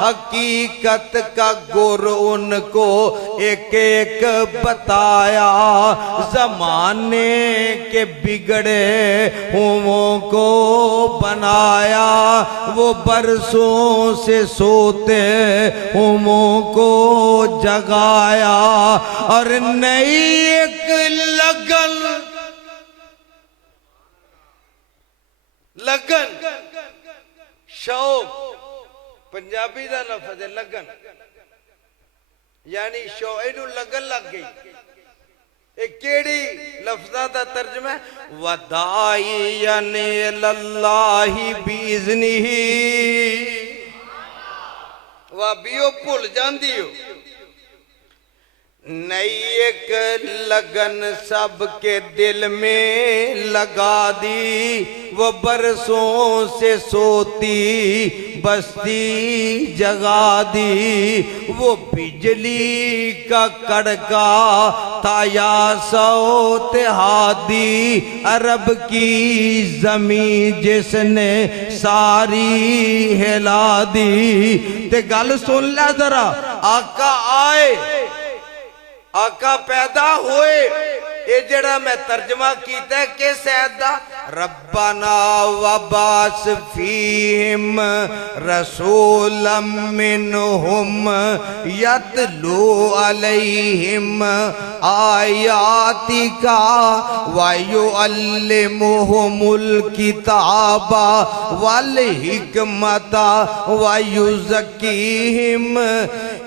हकीकत का गुर उनको एक एक बताया। जमाने के बिगड़े हुओं को बनाया, वो बरसों से सोते हुओं को जगाया। और नई एक लगन, लगन शौक, पंजाबी का लफ्ज़ है लगन, यानी शौक नूं लगन लग गई। केड़ी लफ्ज़ां दा तर्जमा है? वदाइयन इलल्लाहि बिइज़निही। वाबियो भुल जांदी हो। नई एक लगन सबके दिल में लगा दी, वो बरसों से सोती बस्ती जगा दी। वो बिजली का कड़का था या सौत हादी, अरब की जमीन जिसने सारी हिला दी। ते गल सुन ला जरा, आका आए, आका पैदा हुए। ये जड़ा मैं तर्जमा कीता किस ऐत दा? रब्बना वबास फीहिम रसूलम मिनहुम यतलू अलैहिम आयातिका व युअल्लिमुहुमुल किताबा वल हिकमता व युज़क्कीहिम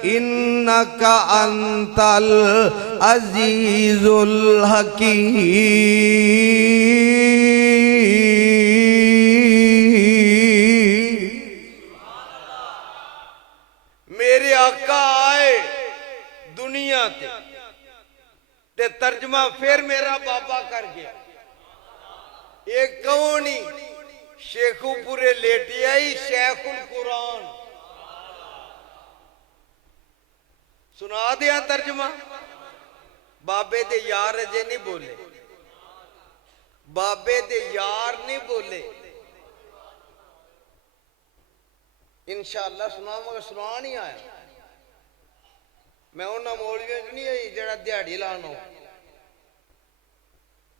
इन्नका अंतल अजीजुल हकीम। आका आए दुनिया ते तर्जमा फिर मेरा बाबा कर गया। एक कौन ही शेखुपुरे लेटिया ही शेखुल कुरान सुना दिया तर्जमा। बाबे दे यार अजे नहीं बोले, बाबे दे यार नहीं बोले। इंशाअल्लाह सुना, मगर सुना नहीं आया। मैं उन्होंने मौलवियों च नहीं आई जरा दिहाड़ी लाना।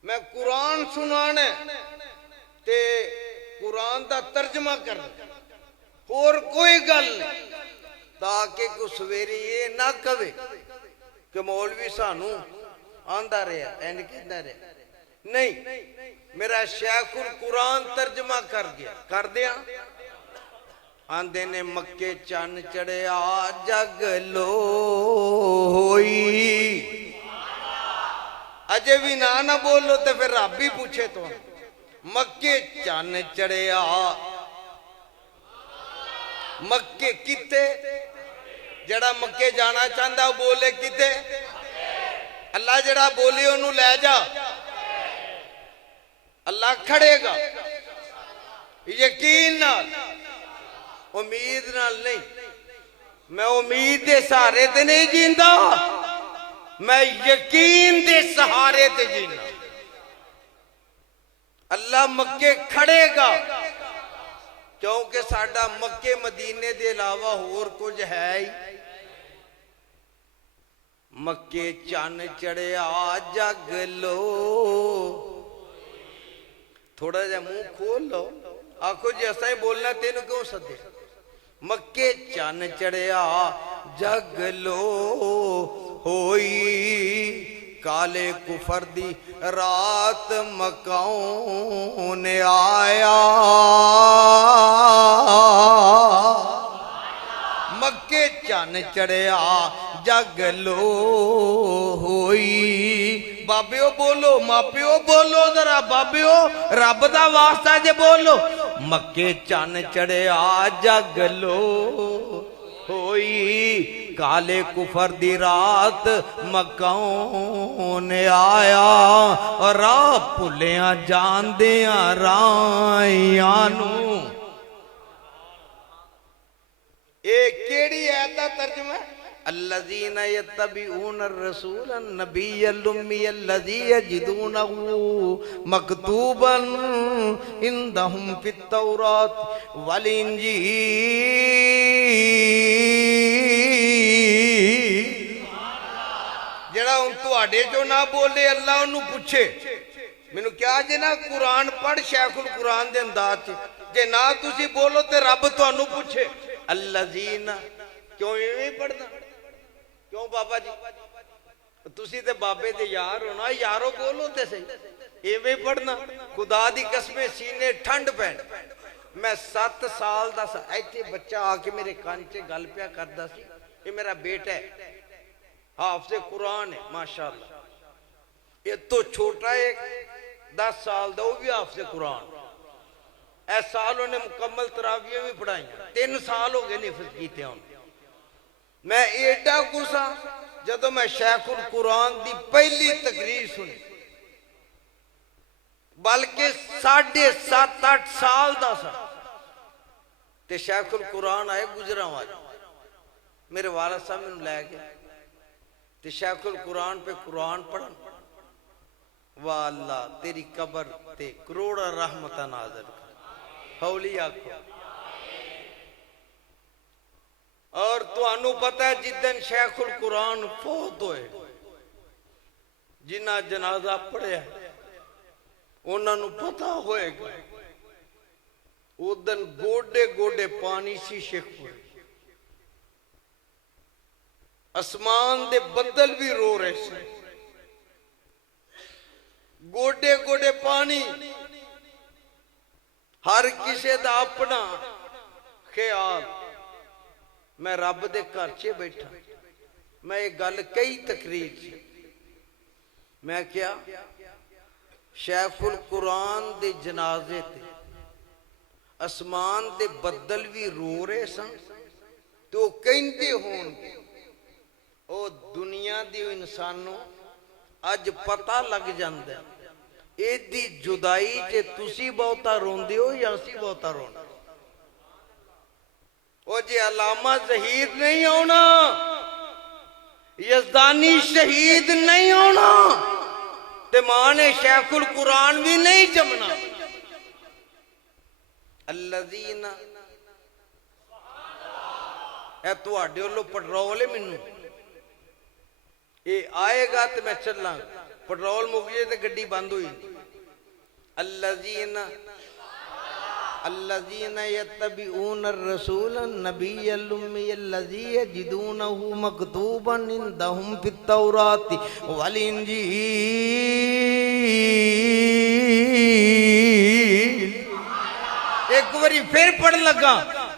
मैं कुरान सुनाना ते कुरान का तर्जमा करना, और कोई गल नहीं, ताकि को सवेरे ये ना कवे कि मौलवी सानू आंदा रहा एंड कहता रहा। नहीं, मेरा शेखुल कुरान तर्जमा कर गया। कर दिया। आंदे ने मक्के चन चढ़िया जग लोई। अजे भी ना बोलो तो फिर रब ही पूछे तो। मक्के चन चढ़िया, मक्के किते, जड़ा मक्के जाना चाहता वो बोले किते। अल्लाह जड़ा बोले ओनू लै जा। अल्लाह खड़ेगा यकीन नाल, उम्मीद नाल नहीं। मैं उम्मीद के सहारे ते नहीं जींदा, मैं यकीन के सहारे ते जीना। अल्लाह मक्के खड़ेगा, क्योंकि साडा मक्के मदीने के अलावा होर कुछ है ही। मक्के चन चढ़िया जग लो। थोड़ा जा मुंह खोल लो, आखो जी असा ही बोलना, तेन क्यों सदे। मक्के चन चढ़िया जग लो होई, काले कुफर दी रात मकाओं ने आया। मक्के चन चढ़िया जग लो होई। बाबियो बोलो, मापियो बोलो जरा, बाबियो रब दा वास्ता जे बोलो। मक्के चन चढ़िया जग लो होई, काले कुफर दी रात मकाओं ने आया। और राह भुलिया जानदिया राहियां नू। ये केड़ी है दा तर्जुमा? अल्लज़ीना यत्तबिऊन रसूल नबिय्यल उम्मी अल्लज़ी यजिदूनहु मकतूबन इंदहुम फित तौरात वल इंजील। जड़ा हुण तुहाडे चो ना बोले, अल्लाह उन्नू पूछे। मैनू क्या जे ना कुरान पढ़ शेखुल कुरान दे अंदाज च, जे ना तुसी बोलो ते रब तुहानू पूछे अल्लज़ीना। क्यों इवें पढ़ना? क्यों बाबा जी तुसी ते बाबे दे यार हो ना, यारो बोलो ते सही। इवें पढ़ना? खुदा दी कसमें सीने ठंड पैण। मैं 7 साल दा इत्थे बच्चा आके मेरे कान च गल पिया करदा सी। ये मेरा बेटा है, हाफिज़े कुरान है माशाअल्लाह। ये तो छोटा है 10 साल दा, वो भी हाफिज़े कुरान। इस साल उन्हें मुकम्मल तरावियां भी पढ़ाई। 3 साल हो गए निफज कीते। मैं एडा गुस्सा जदों मैं शेखुल कुरान की पहली तकरीर सुनी, बल्कि 7.5-8 साल का सा, ते शेखुल कुरान आए गुजरावाल। मेरे वाला साहब मैनू लै गए ते शेखुल कुरान पे कुरान पढ़न। वाह अल्लाह तेरी कबर ते करोड़ा रहमत नाज़िल कर। हौली आखो। और तुहानू पता है जिदन शेखुल कुरान फौत होए, जिन्ना जनाजा पढ़िया उन्होंने पता होएगा उदन गोडे गोडे पानी सी शेखपुर। आसमान दे बदल भी रो रहे थे, गोडे गोडे पानी। हर किसी का अपना ख्याल। मैं रब दे घर च बैठा, मैं ये गल कई तकरीर च मैं क्या शेखुल कुरान दे जनाजे ते आसमान दे बदल भी रो रहे सन तो कहते होंगे ओ दुनिया दी इंसानों अज पता लग जाता एदी जुदाई च तुसी बहुता रोंदे हो या असी बहुता रोना। ओ जे अलामा जहीर नहीं होना, यजदानी शहीद नहीं होना, ते मां ने शेखुल कुरान भी नहीं जमना। अल्लज़ीना ए तुहाडे वल्लों पेट्रोल है, मैनू ये आएगा तो मैं चलना, पेट्रोल मुक जाए तो गड्डी बंद हुई। अल्लज़ीना अल्लज़ीना यत्तबिऊन अर्रसूल नबिय्यल उम्मी अल्लज़ी यजिदूनहु मकतूबन इंदहुम फित तौराति वल इंजील। एक बारी फिर पढ़ लगा,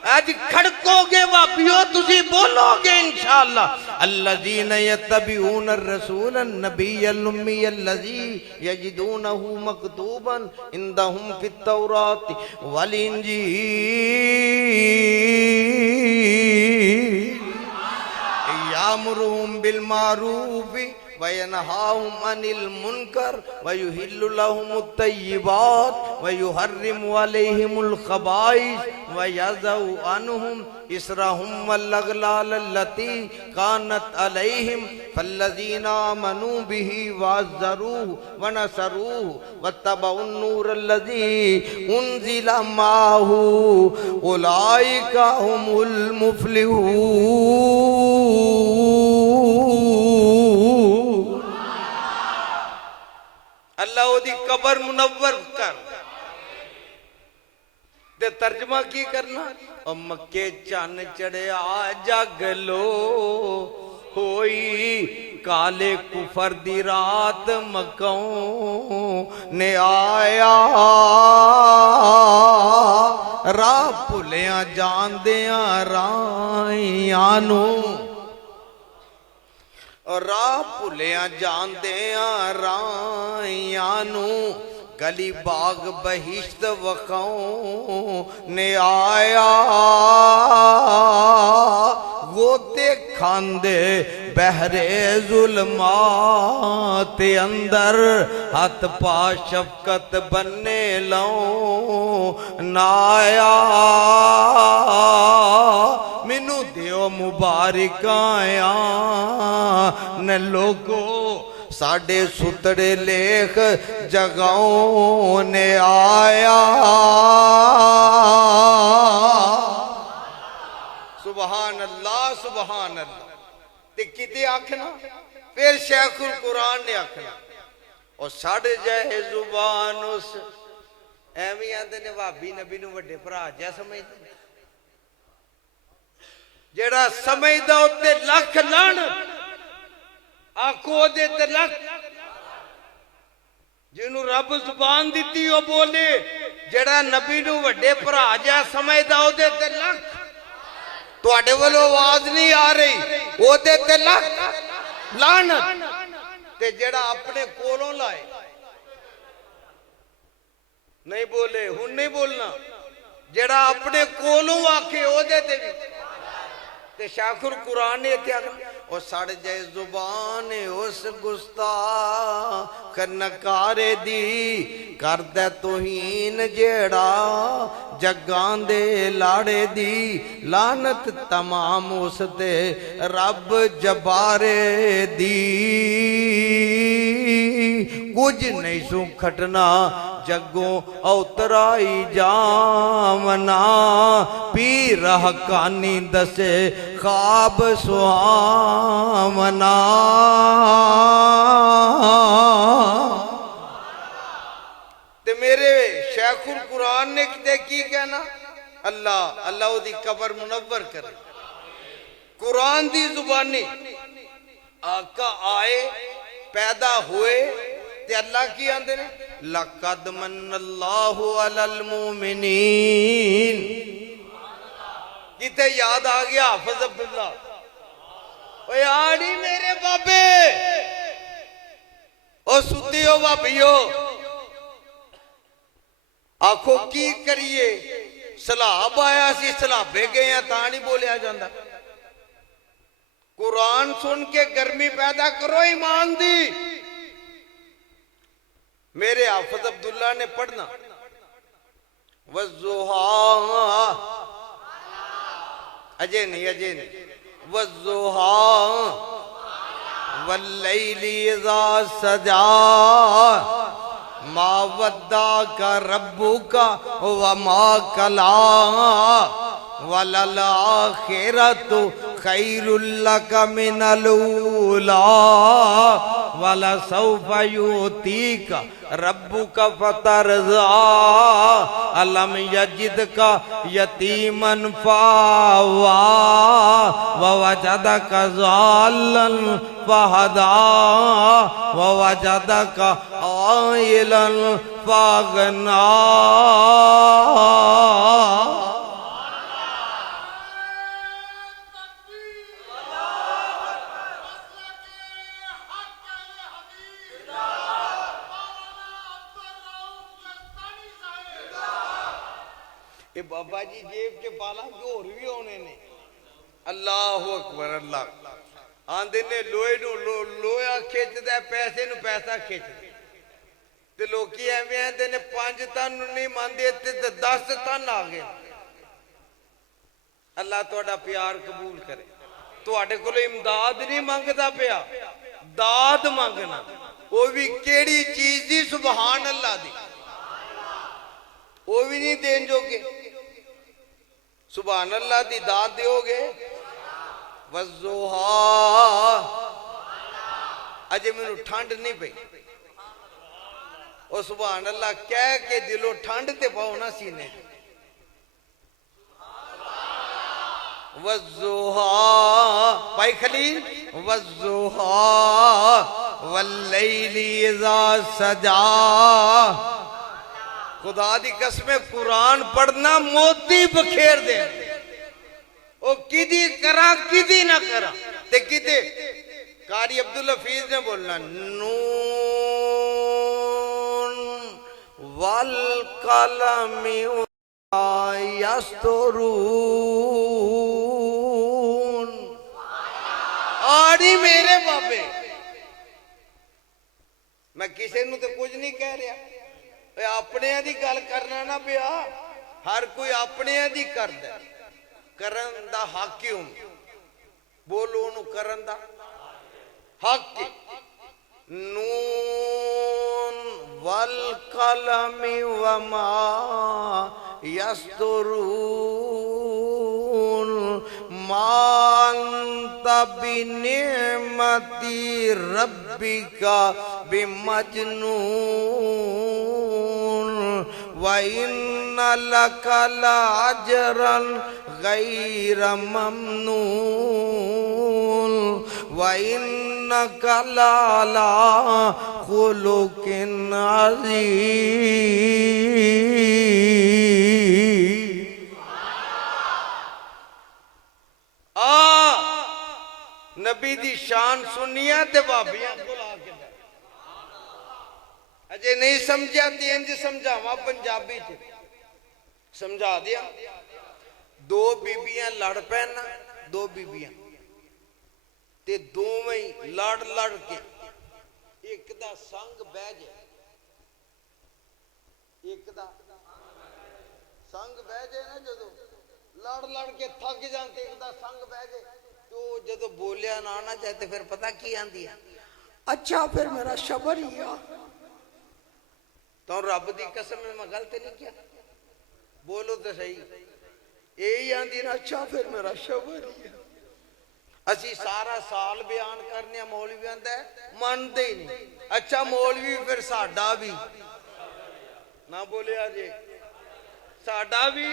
आज खड़कोगे वापियो तुसी बोलोगे इंशाअल्लाह। अल्लज़ीना यत्तबिऊन अर्रसूल नबिय्यल उम्मी अल्लज़ी यजिदूनहु मकतूबन इंदहुम फित तौराति वल इंजील यामुरुहुम बिल मारूफि वयनहाहुम अनिल मुनकर वयुहिल्लु लहुमुत तय्यिबात वयुहर्रिमु अलैहिमुल खबाइस वयज़उ अन्हुम इसरहुम वल अगलाल अल्लती कानत अलैहिम फल्लज़ीना आमनू बिही वअज़्ज़रूहु वनसरूहु वत्तबउन नूर अल्लज़ी उन्ज़िला माहू उलाइका हुमुल मुफ़्लिहून। अल्लाह ओदी कबर मुनव्वर कर ते तर्जमा की करना। और मक्के चन चढ़िया जगलो होई काले कुफर दी रात मक्कों ने आया राह भुलिया जानदिया राहियां नू और राह भुलिया जानदिया राहियां नू गली बाग बहिश्त वखाओं ने आया गोते खांदे बहरे जुल्मात अंदर हथ पा शफकत बन्ने लो नाया मैनू दियो मुबारकां न लोगो साडे सुतड़े लेख जगाओं ने आया। सुबहान अल्लाह सुबहान अल्लाह। ते किते आखना फिर शेखुल कुरान ने आखना और साढ़े जाए जुबान उस एवं आंदे ने भाभी नबी नू वड्डे भरा जा समझदे जेड़ा समझदा उत्ते लख लाण आखो दे ते लख जिन्हों रब जुबान दी वो बोले जड़ा नबी नू वड्डे भरा जा समझदा ओदे ते लख। तुहाडे वालों आवाज नहीं आ रही ओदे ते लख लानत ते जड़ा अपने कोलों लाए नहीं बोले हुण नहीं बोलना जड़ा अपने कोलों आके ओदे ते भी ते शेखुल कुरान ने इत्थे और साढ़े जाए जुबान उस गुस्ताख नकारे दी करदा तौहीन जेड़ा जग्गां दे लाड़े दी लानत तमाम उस ते रब जबारे दी कुछ नहीं सू खटना जगों औतराई जामना पीर हकानी दसे ख्वाब सुहावना। ते मेरे शेखुल कुरान ने किते की कहना अल्लाह अल्लाह ओदी कबर मुनव्वर करे। कुरान दी जुबानी आका आए पैदा हुए ते अल्लाह की आंदे ने लक़द मन्नल्लाहु अलल मोमिनीन। किते याद आ गया हाफिज अब्दुल्ला ओ यारी मेरे बाबे ओ सुतियो भाभीओ आखो की करिए सलाब आया सी सलाबे गए हैं ता नहीं बोलिया जाता। कुरान सुन के गर्मी पैदा करो ईमान दी। मेरे हाफिज अब्दुल्ला ने पढ़ना वज़ुहा, अजय नहीं वज़ुहा वल्लैली इज़ा सजा मा वद्दाका रब्बुका व मा कला वलल आखिरतु खैरुल लका मिनल ऊला वलसौफा युतीका रब्बुका फतरज़ा अलम यजिदका यतीमन फावा ववजदका ज़ाल्लन फहदा ववजदका आइलन फगना। ये बाबा जी जेब के बाला के और भी होने ने। अल्लाह अकबर। अल्लाह आंदे ने लोहे नु लोहा खिंचदा पैसे नु पैसा खिंचदा ते लोकी एवें आंदे ने 5 टन नहीं मानदे ते 10 टन आ गए। अल्लाह तुहाडा प्यार कबूल करे। तुहाडे कोल इमदाद नहीं मंगदा पिया, दाद मंगना। वो भी केड़ी चीज दी? सुभान अल्लाह दी। वो भी नहीं देन जोगे। सुभान अल्लाह दी दात दोगे। वज़ुहा अजे मैनू ठंड नहीं पई। और सुभान अल्लाह कह के दिलों ठंड ते पाओ ना सीने। वज़ुहा भाई खलील वज़ुहा वल्लैली इज़ा सजा। खुदा दी कसम कुरान पढ़ना मोती बखेर दे। ओ किदी करा किदी ना करा ते किते। कारी अब्दुल हफीज ने बोलना नून वल कलमी यस्तुरून। आड़ी मेरे बाबे मैं किसी नू तो कुछ नहीं कह रहा। अपने दी गल करना ना पिया। हर कोई अपने दी करदा। करन दा हक क्यों? बोलो नु करन दा हक। नून वल कलमी वमा यस्तुरून मांत बिनिमती रब्बिका बिमजनून व इन्ना लका लाजरन गैर ममनून व इन्नका लाला खुलुकिन अज़ीम। नबी दी शान सुनिया ते भाबियां बुला के अजे नहीं समझा ते इंज समझावा पंजाबी च समझा दिया। दो बीबियां लड़ पैन ना, दो बीबियां ते दोवें लड़ लड़ के एक दा संग बह जाए, एक दा संग बह जाए ना, जदों लड़ लड़ के थक जाते एक दा संग बह जाए तो जदों बोलिया ना आना चाहे तो फिर पता की आंदी है, अच्छा फिर मेरा शबर ही आ। तो रब दी कसम मैं गलत नहीं किया, बोलो तो सही। यही आंदी ना, अच्छा फिर मेरा शबर ही है। असी सारा साल बयान करने मौलवी आंदा है मानते ही नहीं। अच्छा मौलवी फिर साडा भी ना बोलिया जे साडा भी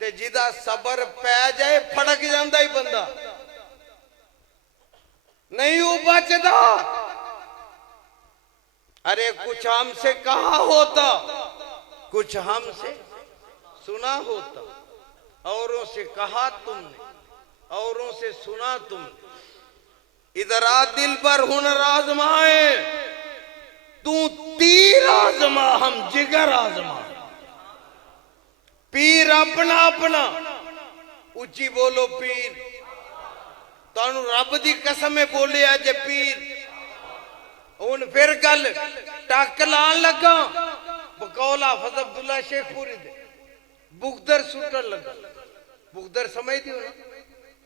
ते जिदा सबर पै जाए फड़क जाता ही बंदा नहीं वो बचता। अरे कुछ हमसे कहा होता, कुछ हमसे सुना होता, औरों से कहा तुमने, औरों से सुना तुमने। इधर आ दिल पर हुनर आजमाए, तू तीर आजमा हम जिगर आजमा। पीर अपना अपना उच्ची बोलो पीर तानू रब दी कसम है बोले अज पीर हुन फिर गल टक लान लगा बकौल हाफिज अब्दुल्ला शेखपुरी दे बुगदर सुटन लगा बुगदर समझदी हो ना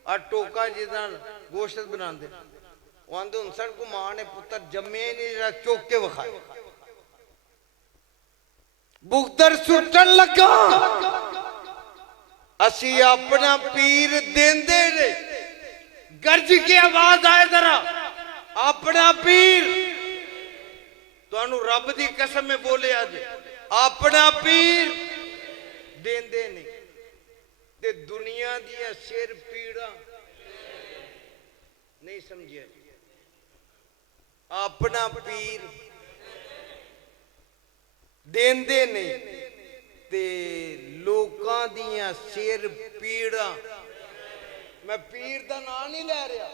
आ टोका जिदा गोश्त बनांदे ਉਹ ਆਂਦੇ ਹੁਸਨ ਕੋ ਮਾਂ ਨੇ ਪੁੱਤਰ ਜੰਮੇ ਨਹੀਂ ਜਿਹੜਾ ਚੁੱਕ ਕੇ ਵਿਖਾਏ ਬੁਗਦਰ ਸੁੱਟਣ ਲੱਗਾ ਅਸੀਂ ਆਪਣਾ ਪੀਰ ਦੇਂਦੇ ਨੇ ਗਰਜ ਕੇ ਆਵਾਜ਼ ਆਏ ਜ਼ਰਾ ਆਪਣਾ ਪੀਰ ਤੁਹਾਨੂੰ ਰੱਬ ਦੀ ਕਸਮ ਹੈ ਬੋਲਿਆ ਜੇ ਆਪਣਾ ਪੀਰ ਦੇਂਦੇ ਨੇ ਤੇ ਦੁਨੀਆ ਦੀਆਂ ਸਿਰ ਪੀੜਾਂ ਨਹੀਂ ਸਮਝਿਆ अपना पीर देंदे नहीं ते लोकां दियां सिर पीड़ा मैं पीर दा नाम नहीं ले रहा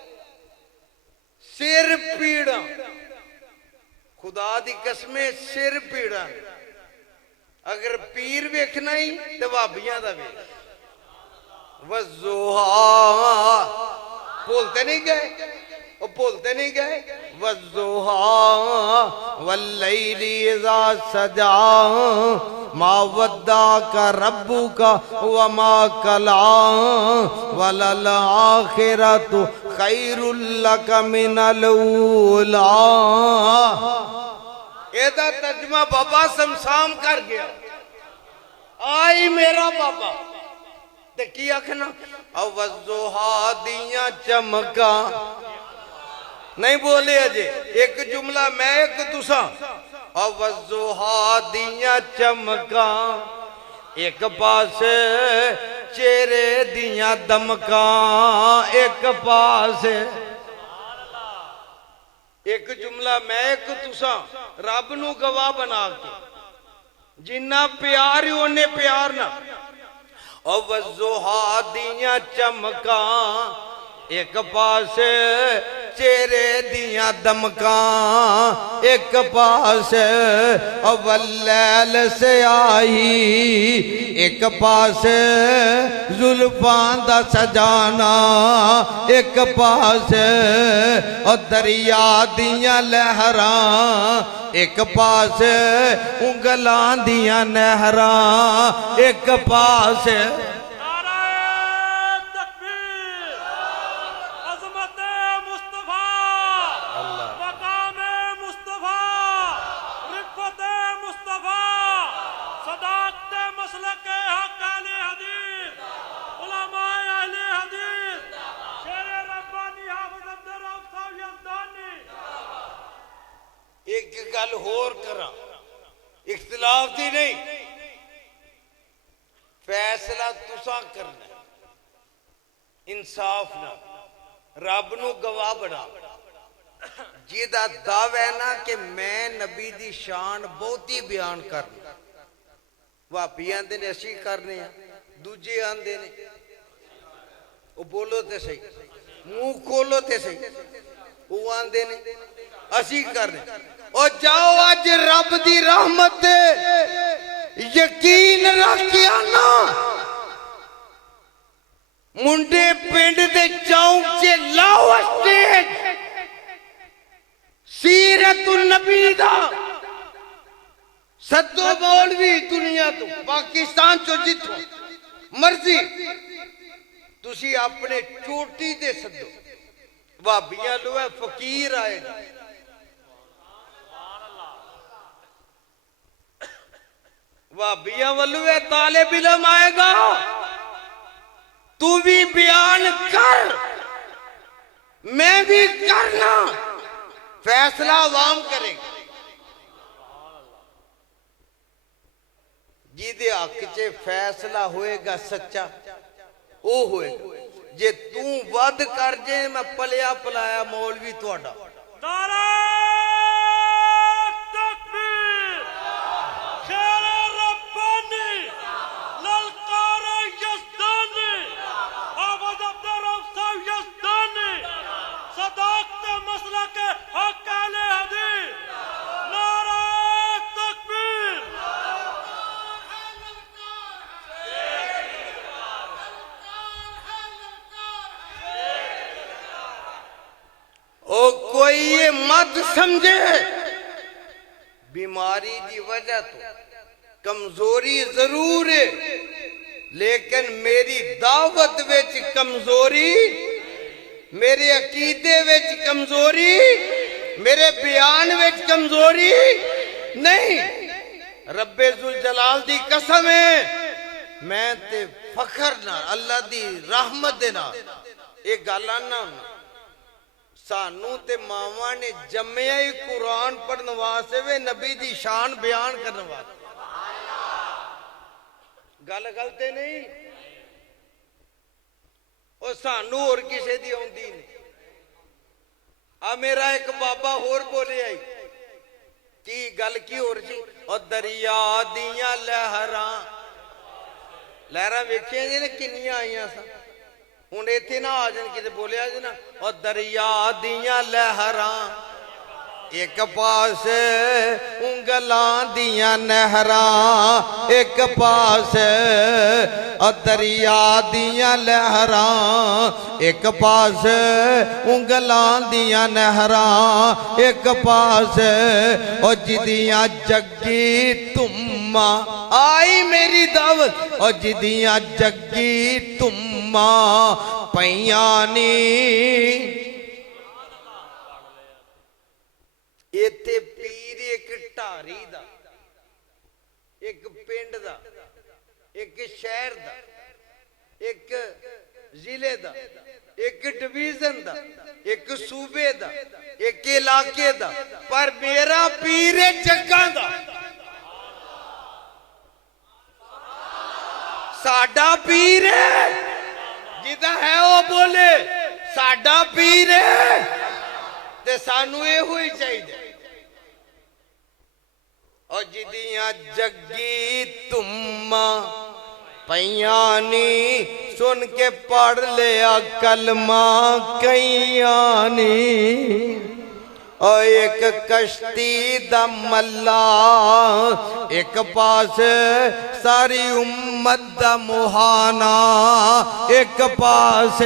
सिर पीड़ा खुदा दी कसमें सिर पीड़ा अगर पीर वेखना ही तो भाबियां दा वेख वज़ुहा बोलते नहीं गए वो बोलते नहीं गए वज़ुहा वल्लैली इज़ा सजा मा वद्दाका रब्बुका व मा कला वलल आखिरतु खैरुल लका मिनल ऊला एदा तर्जुमा बाबा समसाम कर गया आई मेरा बाबा ते की आखना वज़ुहा दियां चमका नहीं बोले अजे एक जुमला मैं एक तुसा वज़ुहा दियां चमका एक पास चेहरे दियां दमका एक पास एक जुमला मैं एक तुसा रब नू गवाह बना के जिन्ना प्यार उन्ने प्यार ना वज़ुहा दियां चमका एक पास चेहरे दियां दमका एक पास अवलैल से आई एक पास जुल्फां दा सजाना एक पास और दरिया दियां लहरां एक पास उंगलां दियां नहरां एक पास एक गल होर करा इख्तिलाफ दी नहीं फैसला तुसा करना इंसाफ ना रब नू गवाह बना जिहदा दावा है ना कि मैं नबी दी शान बहुती बयान करना भापी आंदे ने असी करने दूजे आंदे ने वो बोलो ते सही मुंह खोलो ते सही वो आंदे ने असी करने और जाओ अज रब दी रहमत यकीन रखिया ना मुंडे पिंड दे चौक से लाओ स्टेज सीरतुन नबी दा सदो मौलवी दुनिया तो पाकिस्तान चो जितो मर्जी तुसी अपने चोटी दे सदो भाबियां लो फकीर आए भाबियां वालू है तालिब इल्म आएगा तू भी बयान कर मैं भी करना फैसला आवाम करेगा जिदे हक च फैसला होएगा सच्चा वो होएगा जे तू वध कर जे मैं पलिया पलाया मौलवी तुहाडा नारा तकबीर शेर रब्बानी ललकार यज़दानी आवाज़ अब्दुर्रऊफ साहब यज़दानी सदाकत मसलक हक अहले हदीस नारा तकबीर मत समझे। बीमारी की वजह तो कमजोरी जरूर है, लेकिन मेरी दावत विच कमजोरी, मेरे अकीदे विच कमजोरी, मेरे बयान विच कमजोरी नहीं। रब्बे जुल जलाल दी कसम है, मैं ते फखर नाल अल्लाह दी रहमत दे नाल ये गल आना सानू ते मावा ने जम्मिया ही कुरान पढ़ने वास्ते वे नबी दी शान बयान करने वास्ते। गल गलत नहीं, और सानू और किसी दी आउंदी नहीं। आ मेरा एक बाबा होर बोले आई की गल की होर जी, और दरिया दियां लहरां, लहरां वेखियां जी ने किन्नियां आईयां सन, हुण इत्थे ना आ जान किते बोलिया जी ना, और दरिया दियां लहरां एक पास उंगलां दियां नहरां एक पास, और दरिया दियां लहरां एक पास उंगलां दियां नहरां एक पास, और जिदियां जग्गी तुम्मा आई मेरी दावत, और जिदियां जग्गी तुम्मा पईयानी। इत्थे पीर एक ढारी दा, एक पिंड दा, एक शहर दा, एक जिले दा, एक डिवीजन दा, एक सूबे दा, एक इलाके दा, पर मेरा पीर है जग्गां दा। साडा पीर है जिदा है वो बोले साडा पीर है, ते सानू इहो ही चाहिए। और जिदियां जग्गी तुम्मा पईयानी, सुन के पढ़ लिया कलमा कईयानी। और एक कश्ती दा मल्ला एक पास, सारी उम्मत दा मुहाना एक पास।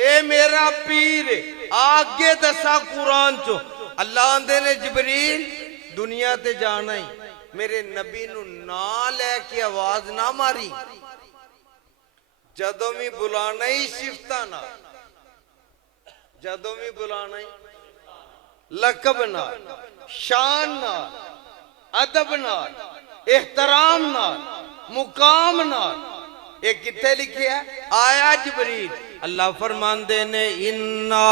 ए मेरा पीर आगे दसा कुरान चो अल्लाह आंदे ने जिबरील दुनिया ते जाना ही, मेरे नबी नू ना लैके आवाज ना मारी, जदों भी बुलाना ही सिफता ना, जदों भी बुलाना ही लकब नाल, शान नाल, अदब नाल, एहतराम नाल, मुकाम नाल। ये किथे लिखे है? आया जिबरील, अल्लाह फरमांदे ने इन्ना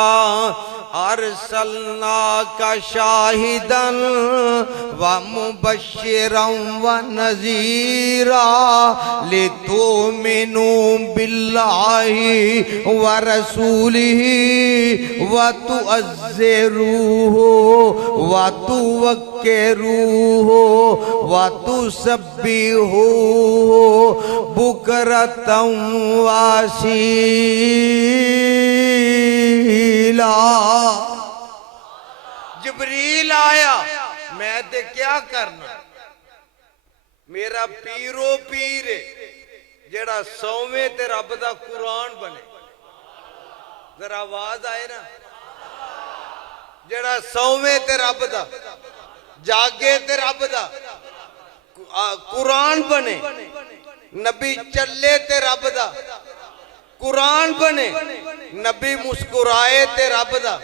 अरसलना का शाहिदन व मुबश्शिरन व नज़ीरा लितुमिनु बिल्लाहि व रसूलिहि व तुअज़्ज़िरूहु व तुवक्किरूहु व तुसब्बिहूहु बुकरतन वासीला। जिबरील आया, मैं ते क्या करना, मेरा पीरो पीर जेड़ा सौवे ते रब दा कुरान बने। जरा आवाज आए ना, जेड़ा सौवे ते रब दा, जागे ते रब दा कुरान बने, नबी चले ते रब दा कुरान बने, नबी मुस्कुराए ते रब दा,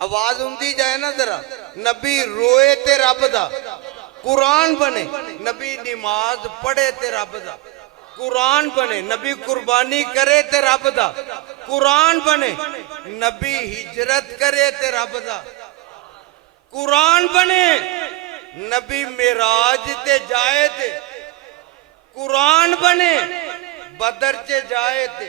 आवाज उंदी जाए ना जरा, नबी रोए ते रब दा कुरान बने, नबी नमाज पढ़े ते रब दा कुरान बने, नबी कुर्बानी करे ते रब दा कुरान बने, नबी हिजरत करे ते रब दा कुरान बने, नबी मिराज ते जाए ते कुरान बने, बदर चे जाए थे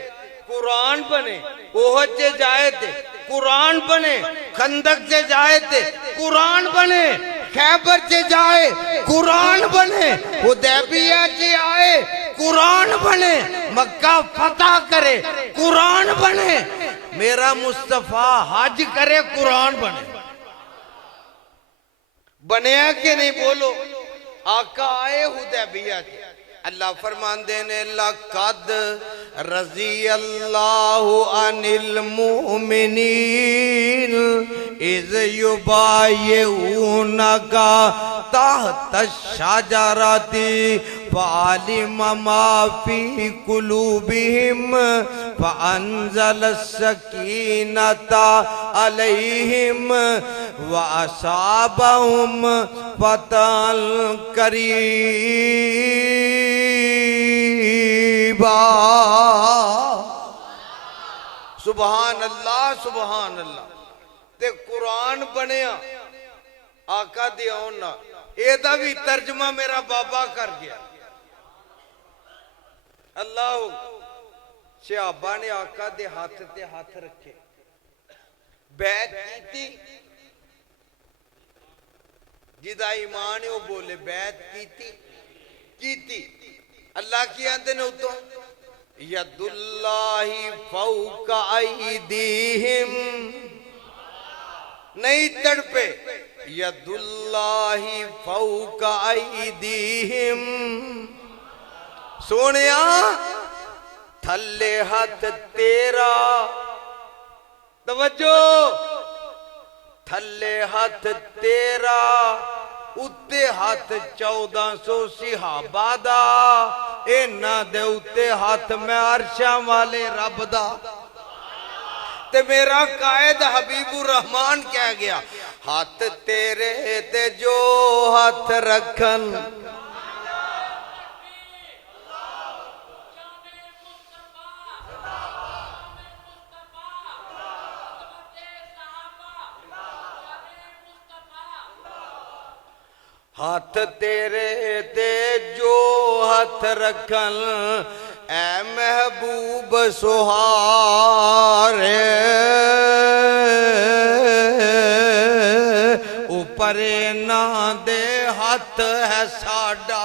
कुरान बने, ओहद चे जाए थे कुरान बने, खंदक से जाए थे कुरान बने, खैबर से जाए कुरान बने, हुदैबिया से आए कुरान बने, मक्का फतह करे कुरान बने, मेरा मुस्तफा हज करे कुरान बने। बनया के नहीं बोलो, आका आए हुदैबिया से, अल्लाह फरमांदे ने लक़द रज़ी अल्लाहु अनिल मुमिनीन इज युबायिऊनका तहत शजरती फालिम मा फी कुलूबिहिम फअंज़ल सकीनता अलैहिम व असाबहुम फतल करीबा। सुभान अल्लाह सुभान अल्लाह। ते कुरान बनया आका दी आउण नाल, एदा भी तर्जमा मेरा बाबा कर गया। अल्लाह सहाबा ने आका दे हाथ ते हाथ रखे, बैत कीती, जिदा ईमान है वो बोले बैत कीती। अल्लाह की आंदे ने उतो यदुल्लाहि फौका ऐदीहिम, नहीं तड़पे, यदुल्लाहि फौका ऐदीहिम। सोनिया थल्ले हाथ तेरा, तवज्जो, थल्ले हाथ तेरा, उत्ते हाथ 1400 सिहाबा दा, इन्हां दे उत्ते हाथ मैं अरशां वाले रब दा। ते मेरा कायद हबीबुर रहमान कह गया, हाथ तेरे ते जो हाथ रखन, हाथ तेरे ते जो हाथ रखन, ऐ महबूब सुहारे, ऊपरे ना दे हाथ है साडा।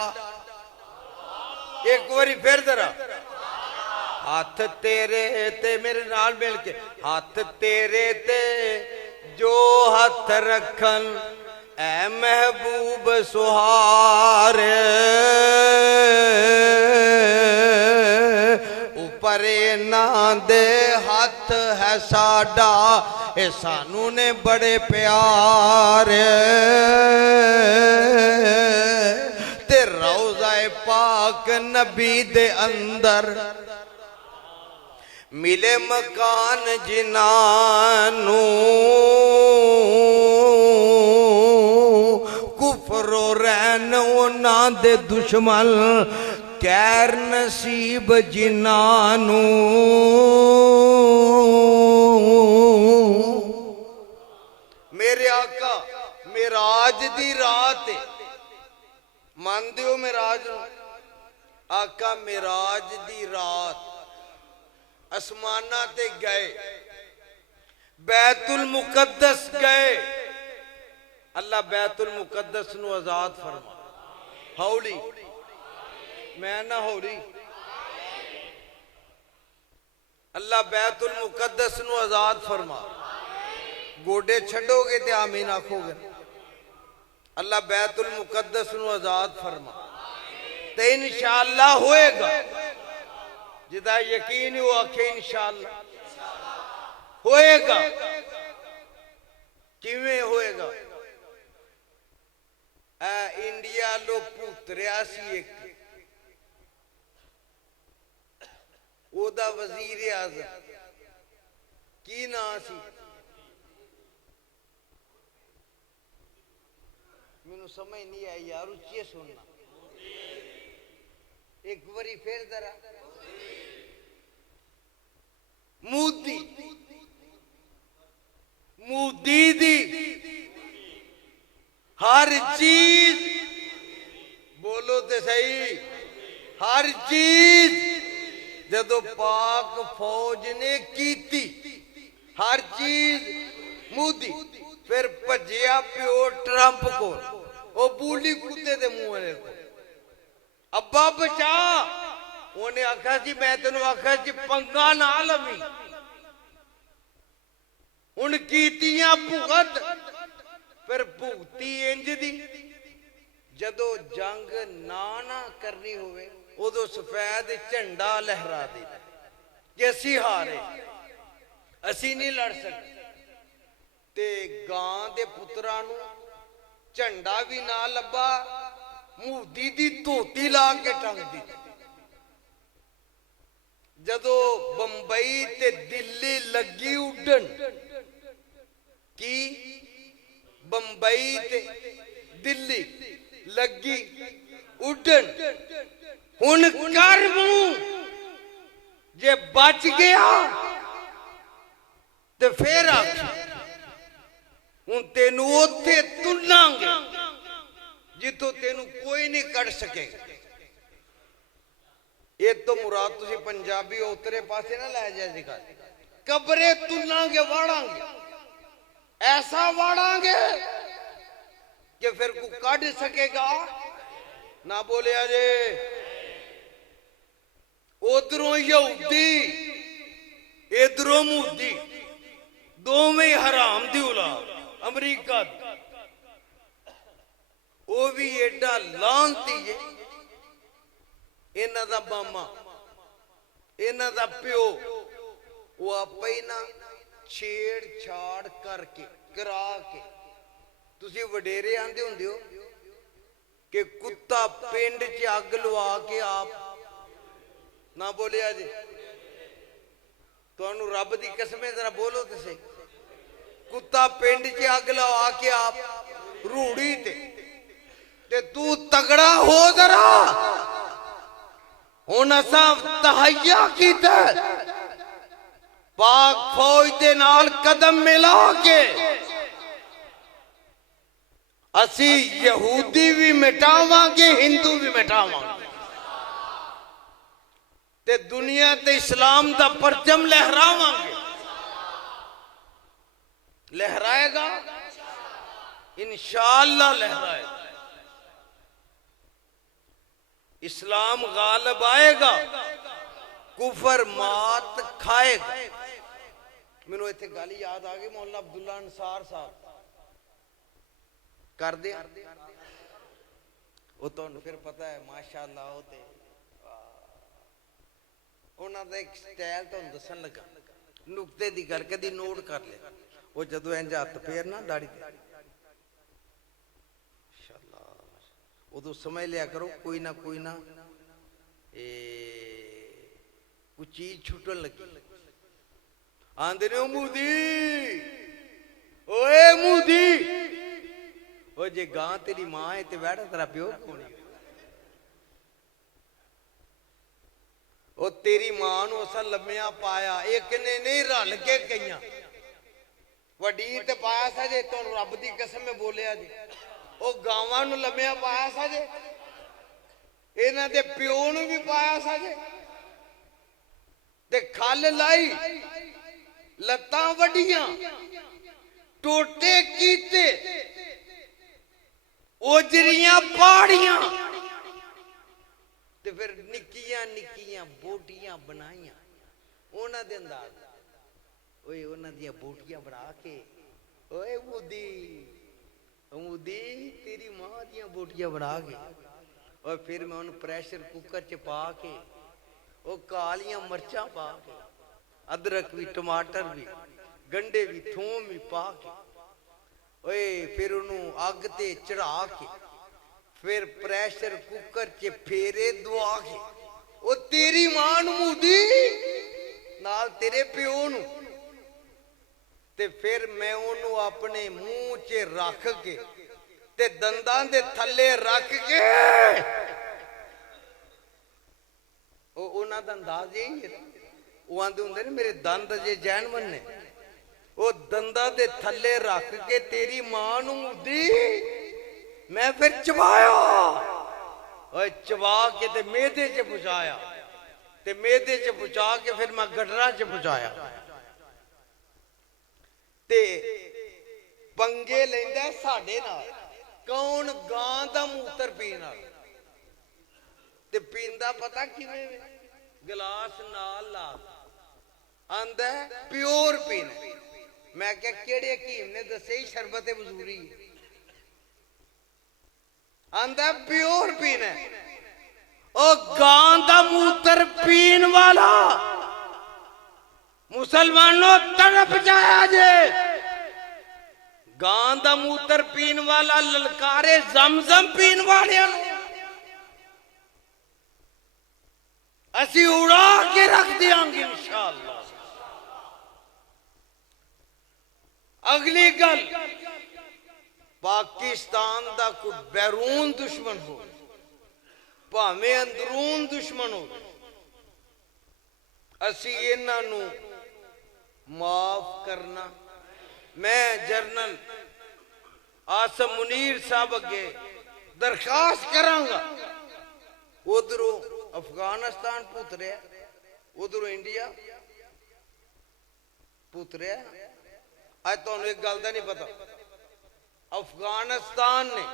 एक बारी फिर जरा, हाथ तेरे ते, मेरे नाल मिल के, हाथ तेरे ते जो हाथ रखन, ऐ महबूब सुहारे, ऊपरे ना दे हाथ है साडा, ए सानू ने बड़े प्यारे। ते रौज़ाए पाक नबी दे अंदर मिले मकान जिनानू, कुफरो रैन उन्हां दे दुश्मन, कैर नसीब जिनानू। मेरे आका मिराज दी रात है, मानते हो मिराज नूं? आका मिराज दी रात आसमाना ते गए, बैतुल मुकद्दस गए। अल्लाह बैतुल मुकद्दस नूं आजाद फरमा। हौली मैं ना हौली, अल्लाह बैतुल मुकद्दस नूं आजाद फरमा। गोडे छड़ोगे ते आमीन आखोगे। अल्लाह बैतुल मुकद्दस नूं आजाद फरमा ते इंशाअल्लाह होएगा। जिदा यकीन हो आखे इंशाअल्लाह होएगा। किवें होएगा? इंडिया लो पुतरिया सी एक, ओदा वजीर आज़म की नाम सी, मैनू समझ नहीं आई यार, उच्चे सुनना एक बारी फिर जरा। मोदी मोदी दी हर चीज, बोलो ते सही, हर चीज जदों पाक फौज ने कीती, हर चीज मोदी, फिर भजिया प्यो ट्रंप को, वो बूली कुत्ते दे मुंह वाले को, अब्बा बचा। उन्हें आखा जी मैं तेन आखा जी पंगा ना लवी, उन कीतियां भुगत, फिर भुगती इंज दी जदों जंग ना करनी होवे उदों सफेद झंडा लहरा दे कि असी हारे, असी नहीं लड़ सकते। ਤੇ ਗਾਂ ਦੇ ਪੁੱਤਰਾਂ ਨੂੰ ਝੰਡਾ ਵੀ ਨਾ ਲੱਭਾ, ਮੂਦੀ ਦੀ ਧੋਤੀ ਲਾ ਕੇ ਟੰਗ ਦਿੱਤੀ। ਜਦੋਂ ਬੰਬਈ ਤੇ ਦਿੱਲੀ ਲੱਗੀ ਉੱਡਣ, ਕੀ ਬੰਬਈ ਤੇ ਦਿੱਲੀ ਲੱਗੀ ਉੱਡਣ, ਹੁਣ ਕਰ ਮੂੰਹ, ਜੇ ਬਚ ਗਿਆ ਤੇ ਫੇਰ ਆ ਹੁਣ ਤੈਨੂੰ ਉੱਥੇ ਤੁਲਾਂਗੇ ਜਿੱਥੋਂ ਤੈਨੂੰ ਕੋਈ ਨਹੀਂ ਕੱਢ ਸਕੇਗਾ। ਇਹ ਤੋਂ ਮੁਰਾਦ ਤੁਸੀਂ ਪੰਜਾਬੀ ਉਤਰੇ ਪਾਸੇ ਨਾ ਲੈ ਜਾਏ ਜੀ ਗੱਲ, ਕਬਰੇ ਤੁਲਾਂਗੇ, ਵਾੜਾਂਗੇ, ਐਸਾ ਵਾੜਾਂਗੇ ਕਿ ਫਿਰ ਕੋ ਕੱਢ ਸਕੇਗਾ ਨਾ। ਬੋਲਿਆ ਜੇ ਉਧਰੋਂ ਯਹੂਦੀ ਇਧਰੋਂ ਮੂਦੀ, ਦੋਵੇਂ ਹਰਾਮ ਦੀ ਔਲਾਦ। ਅਮਰੀਕਾ ਉਹ ਵੀ ਏਡਾ ਲਾਂਤੀ ਜੇ, ਇਹਨਾਂ ਦਾ ਮਾਮਾ, ਇਹਨਾਂ ਦਾ ਪਿਓ, ਉਹ ਆਪੇ ਹੀ ਨਾ ਛੇੜ ਛਾੜ ਕਰਕੇ ਕਰਾ ਕੇ, ਤੁਸੀਂ ਵਡੇਰੇ ਆਂਦੇ ਹੁੰਦੇ ਹੋ ਕਿ ਕੁੱਤਾ ਪਿੰਡ 'ਚ ਅੱਗ ਲਵਾ ਕੇ ਆਪ ਨਾ। ਬੋਲਿਆ ਜੀ ਤੁਹਾਨੂੰ ਰੱਬ ਦੀ ਕਸਮ ਹੈ, ਜ਼ਰਾ ਬੋਲੋ ਤੁਸੀਂ। ਕੁੱਤਾ ਪਿੰਡ 'ਚ ਅੱਗ ਲਵਾ ਕੇ ਆਪ ਰੂੜੀ ਤੇ ਤੂੰ ਤਗੜਾ ਹੋ ਜ਼ਰਾ। ਹੁਣ ਅਸਾਂ ਤਹਈਆ ਕੀਤਾ ਪਾਕ ਫੌਜ ਦੇ ਨਾਲ ਕਦਮ ਮਿਲਾ ਕੇ, ਅਸੀਂ ਯਹੂਦੀ ਵੀ ਮਿਟਾਵਾਂਗੇ, ਹਿੰਦੂ ਵੀ ਮਿਟਾਵਾਂਗੇ, ਤੇ ਦੁਨੀਆ ਤੇ ਇਸਲਾਮ ਦਾ ਪਰਚਮ ਲਹਿਰਾਵਾਂਗੇ। लहराएगा इंशाअल्लाह लहराएगा। इस्लाम गालिब आएगा, कुफर मात खाएगा। मैनू इत्थे गल याद आ गई, मौलाना अब्दुल्ला अंसार साहब कर दे वो तो फिर पता है माशाअल्लाह होते उन्होंने एक स्टाइल तो दसन लगा, नुकते की गल कदी नोट कर ले। वो जदों इंज हथ फेरना दाढ़ी ते इंशाअल्लाह उदों समझ लिया करो कोई ना कोई चीज छुटन लगी। आंदे ने मूदी, ओए मूदी, ओ जे गां तेरी मां है ते बैठा तेरा प्यो कौन है? ओ तेरी मां नूं असां लम्मिया पाया, एक ने नहीं रल के कईयां वड्डी ते पाया सा जे। तुहानूं रब दी कसम में बोलिया जी, ओ गावां नूं लम्मिया पाया सा जे, इन्हां दे प्यो नूं भी पाया सा जे, ते खल लाई, लत्तां वड्डियां, टोटे कीते, ओजरियां पाड़ियां, ते फिर निक्कियां निक्कियां बोटियां बनाइयां उन्हां दे अंदाज। ओए उन्हां दियां बोटियां बना के, ओए मूदी मूदी तेरी मां दियां बोटियां बना के, और फिर मैं उन्हें प्रेशर कुकर च पा के, ओ कालियां मर्चां पा के, अदरक भी, टमाटर भी, गंढे भी, थूम भी पा के, ओए फिर उन्होंने अग ते चढ़ा के, फिर प्रेशर कुकर च फेरे दवा के, ओ तेरी मां नूं मूदी नाल तेरे प्यो नूं, ते फिर मैं उन्होंने अपने मुंह च रख के ते दंदां दे थल्ले रख के, उन्हां दा अंदाज यही है। वो आंदे हुंदे ने मेरे दंद जे जैनवन ने, वो दंदां दे थल्ले रख के तेरी मां नूं मूदी मैं फिर चबाया, और चबा के ते मेदे च पहुंचाया, ते मेदे च पहुंचा के फिर मैं गडरा च पहुंचाया। ते पंगे लैंदा साडे नाल कौन? गां दा मूत्र पीण वाला। ते पींदा पता किवें? गिलास नाल ला आंदा प्योर पीना। मैं क्या केड़े हकीम ने दसे ही शरबत वजूरी आंदा प्योर पीना। ओ गां दा मूत्र पीण वाला मुसलमानों तड़प जाया जे, गां दा मूत्र पीण वाला ललकारे जमजम पीण वालियां नूं असी उड़ा के रख देंगे इंशाअल्लाह। अगली गल, पाकिस्तान दा कोई बैरून दुश्मन हो भावें अंदरून दुश्मन हो, असी इन्हां नूं माफ करना। मैं जनरल आसम मुनीर साहब अगे दरखास्त करांगा, उधरों अफगानिस्तान पुत रहा, उधरों इंडिया पुत रहा। आज तुहानू एक गल दा नहीं पता, अफगानिस्तान ने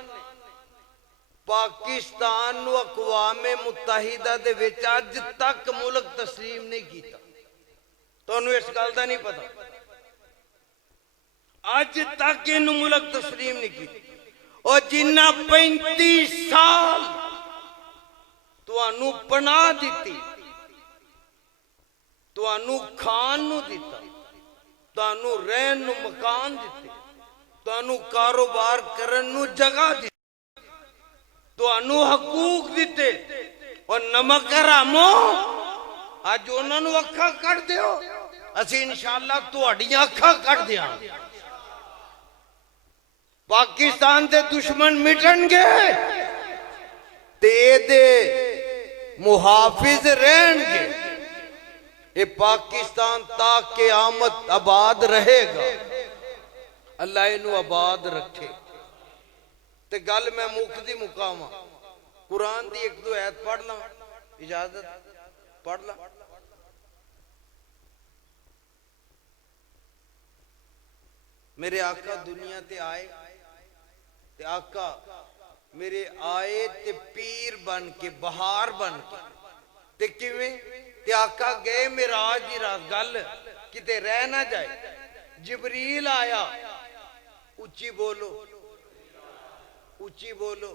पाकिस्तान नू अकवामे मुत्तहिदा दे विच अज तक मुल्क तस्लीम नहीं किया। तुहानू इस गल दा नहीं पता, अज तक इन मुल्क तस्लीम नहीं की। और जिन्ना 35 साल तुहानू पनाह दिती, तुहानू खान नू दिता, तुहानू रहन नू मकान दिते, तुहानू कारोबार करन नू जगह दी, तुहानू हकूक दिते, और नमक हरामो अज उन्हां नू अखां कढ दिओ, असीं इंशाअल्लाह तुहाडीआं अखां कढ दिआंगे। पाकिस्तान के दुश्मन मिटणगे ते दे मुहाफिज रहणगे। ये पाकिस्तान ता क़यामत आबाद रहेगा, अल्लाह इनू आबाद रखे। ते गल मैं मुकदी मुकावा, कुरान दी एक दो आयत पढ़ ला, इजाजत पढ़ ला। मेरे आका दुनिया ते आए, ते आका मेरे आए ते पीर बन के, बहार बन के, ते किवें ते आका गए मिराज दी रात। गल किते रह ना जाए, जिबरील आया, उच्ची बोलो, उच्ची बोलो,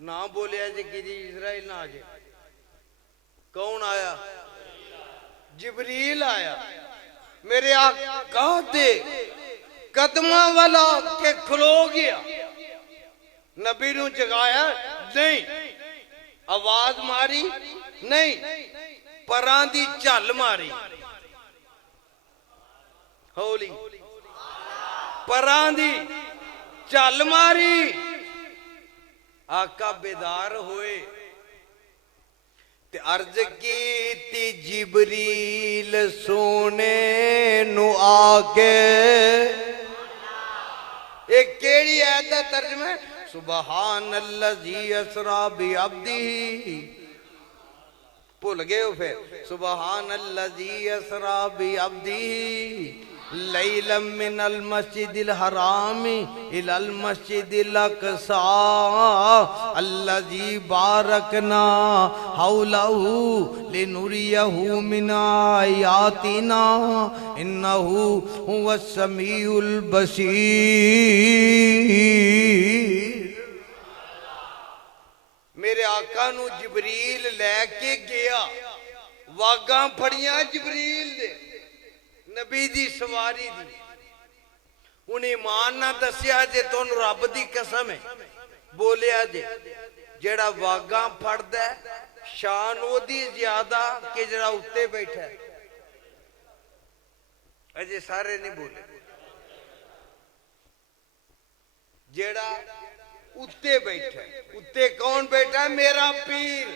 ना बोलिया जी कि इजराइल ना आ जाए। कौन आया? जिबरील आया। मेरे आका दे कदमां वाला के खलो गया, नबी नू जगाया नहीं, आवाज मारी नहीं, परां दी झल मारी, हौली परां दी झल मारी। आका बेदार होए ते अर्ज की जिबरील सोने नु आके। एक केड़ी आयत दा तर्जुमा है? सुबहान अल्लज़ी असरा बि अब्दी। भूल गए हो फिर? सुबहान अल्लज़ी असरा बि अब्दी लैलम मिनल मस्जिदिल हरामी इलल मस्जिदिल अक़सा अल्लज़ी बारकना हौलहू लिनुरियहू मिन आयातिना इन्नहू हुवस समीउल बसीर। मेरे आका नू जिबरील लैके गया, वागां फड़ियां जिबरील दे, नबी दी सवारी दी। उन्हें ईमान ना दसिया जे तुहानू रब दी कसम है, बोलिया जे जेड़ा वागां फड़दा शान ओदी ज्यादा कि जेड़ा उत्ते बैठा है। अजे सारे नहीं बोले। जेड़ा उत्ते बैठा है, उत्ते कौन बैठा है? मेरा पीर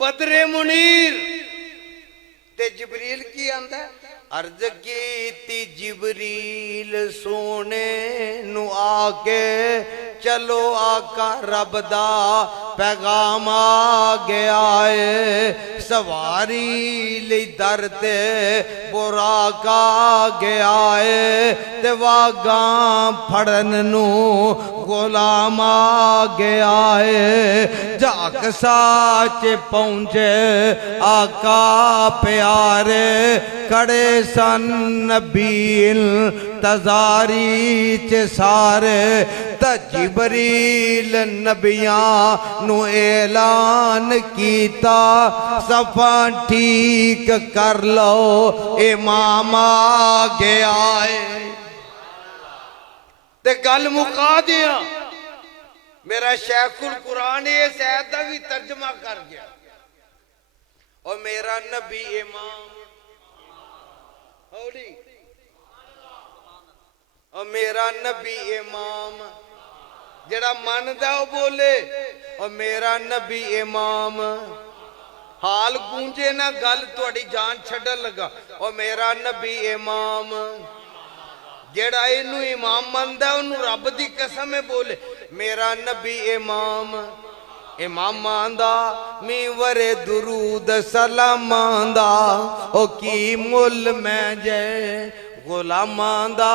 बदरे मुनीर। ते जिबरील की आंदा? अर्ज की जिबरील सोने नु आके चलो आका रब दा पैगाम आ गया है। सवारी ले दर ते बुराका गया है ते वागां फड़न नु गुलाम आ गया है जाक साच पहुंचे आका प्यारे कड़े सन नबी तजारी च सारे त जिबरील नबियां नु ऐलान कीता सफा ठीक कर लो इमाम आ गया है ते गल मुका दिया मेरा शेखुल कुरान इस आयत का भी तर्जमा कर गया और मेरा नबी इमाम होली और मेरा नबी इमाम जड़ा मनदा वो बोले और मेरा नबी इमाम हाल गूंजे ना गल थोड़ी जान छड़न लगा और मेरा नबी इमाम जेड़ा इनू इमाम मनदा उन्नू रब दी कसम है बोले मेरा नबी इमाम इमाम आंदा मी वरे दुरूद सलाम आंदा ओ की मुल मैं जय गुलामां दा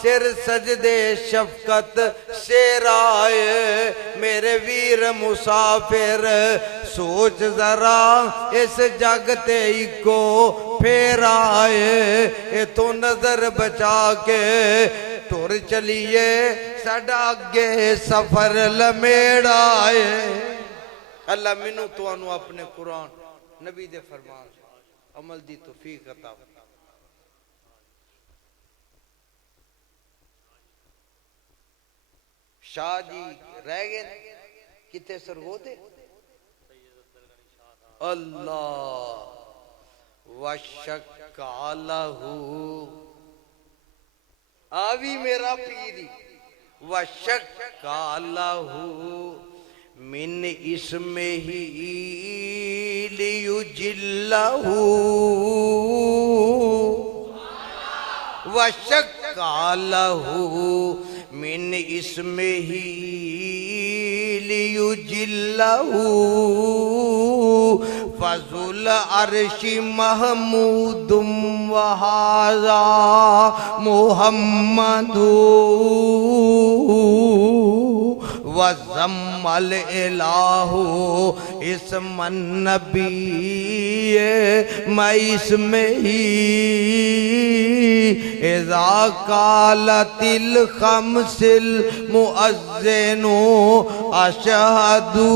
सिर सजदे शफकत शेराए मेरे वीर मुसाफिर सोच जरा इस जग ते इको फेराए इथों नजर बचा के टुर चलिए साडा अगे सफर लमेड़ाए अल्लाह मैनू तुहानू अपने कुरान नबी दे फरमान अमल दी तौफीक अता शाह जी रह गए कितने सरगोदे अल्लाह वशक्कालहू आवी मेरा पीरी वशक्कालहू मिन इसमें ही लियुजिल्लहू वशक्कालहू मिन इसमें ही लियुजिल्लहू फजुल अर्शी महमूदुम वहाजा मुहम्मदू वज़म्मल इलाहू इसमन नबी मैं इसमें ही इज़ा कालतिल खमसिल मुअज़्ज़िनु अशहदू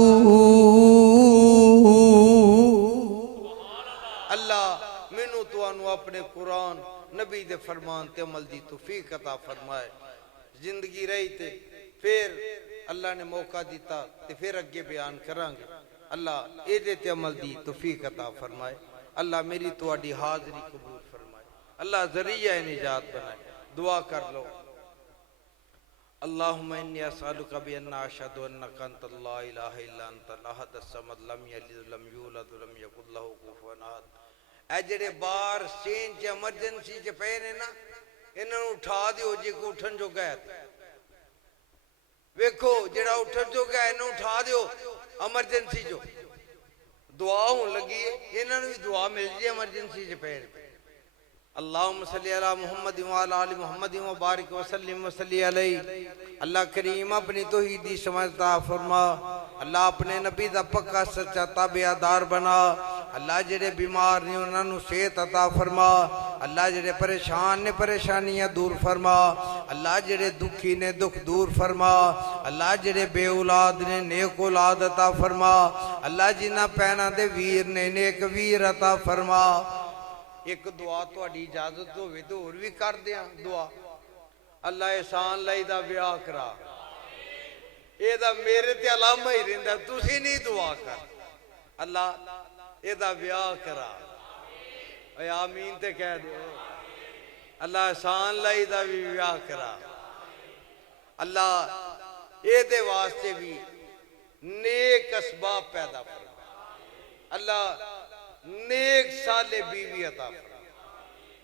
अल्लाह मैनू तुहानू अपने कुरान नबी दे फरमान ते अमल दी तौफीक अता फरमाए जिंदगी रही ते फिर अल्लाह ने मौका दिता ते फिर अगे बयान करांगे अल्लाह एदे ते अमल दी तौफीक अता फरमाए अल्लाह मेरी तुहाडी हाज़री कबूल फरमाए अल्लाह ज़रिया निजात बनाए दुआ कर लो अल्लाहुम्मा इन्नी अस्अलुका बिअन्ना अशहदु अन्नका अंतल ला इलाहा इल्ला अंतल अहद अस्समद लम यलिद वलम यूलद वलम यकुल लहू कुफुवन अहद ए जेड़े बाहर सेन च एमरजेंसी च पे ने ना इन्हां नूं उठा दिओ जे को उठन जोगा है वेखो जेड़ा उठन जोगा है इन्हां उठा दिओ एमरजेंसी जो दुआ होने लगी है इन्हां नूं भी दुआ मिल जाए एमरजेंसी च पे अल्लाहुम्मा सल्ली अला मुहम्मद व अला आलि मुहम्मद व बारिक व सल्लिम व सल्ली अलैहि अल्लाह करीम अपनी तौहीद दी समझ अता फरमा अल्लाह अपने नबी दा पक्का सच्चा ताबेदार बना अल्लाह जेड़े बीमार ने उन्हां नूं सेहत अता फरमा अल्लाह जेड़े परेशान ने परेशानियां दूर फरमा अल्लाह जेड़े दुखी ने दुख दूर फरमा अल्लाह जेड़े बे औलाद ने नेक औलाद अता फरमा अल्लाह जिन्हां पैना दे वीर ने नेक वीर अता फरमा एक दुआ तुहाडी इजाजत होवे तो होर भी कर दियां दुआ अल्लाह एहसान लाई दा ब्याह करा एदा मेरे ते अलामा ही रहिंदा तुसी नहीं दुआ कर अल्लाह एदा ब्याह करा ओए आमीन ते कह दो अल्लाह एहसान लाई दा भी ब्याह करा अल्लाह एदे वास्ते भी नेक असबाब पैदा फरमा अल्लाह नेक साले बीवी अता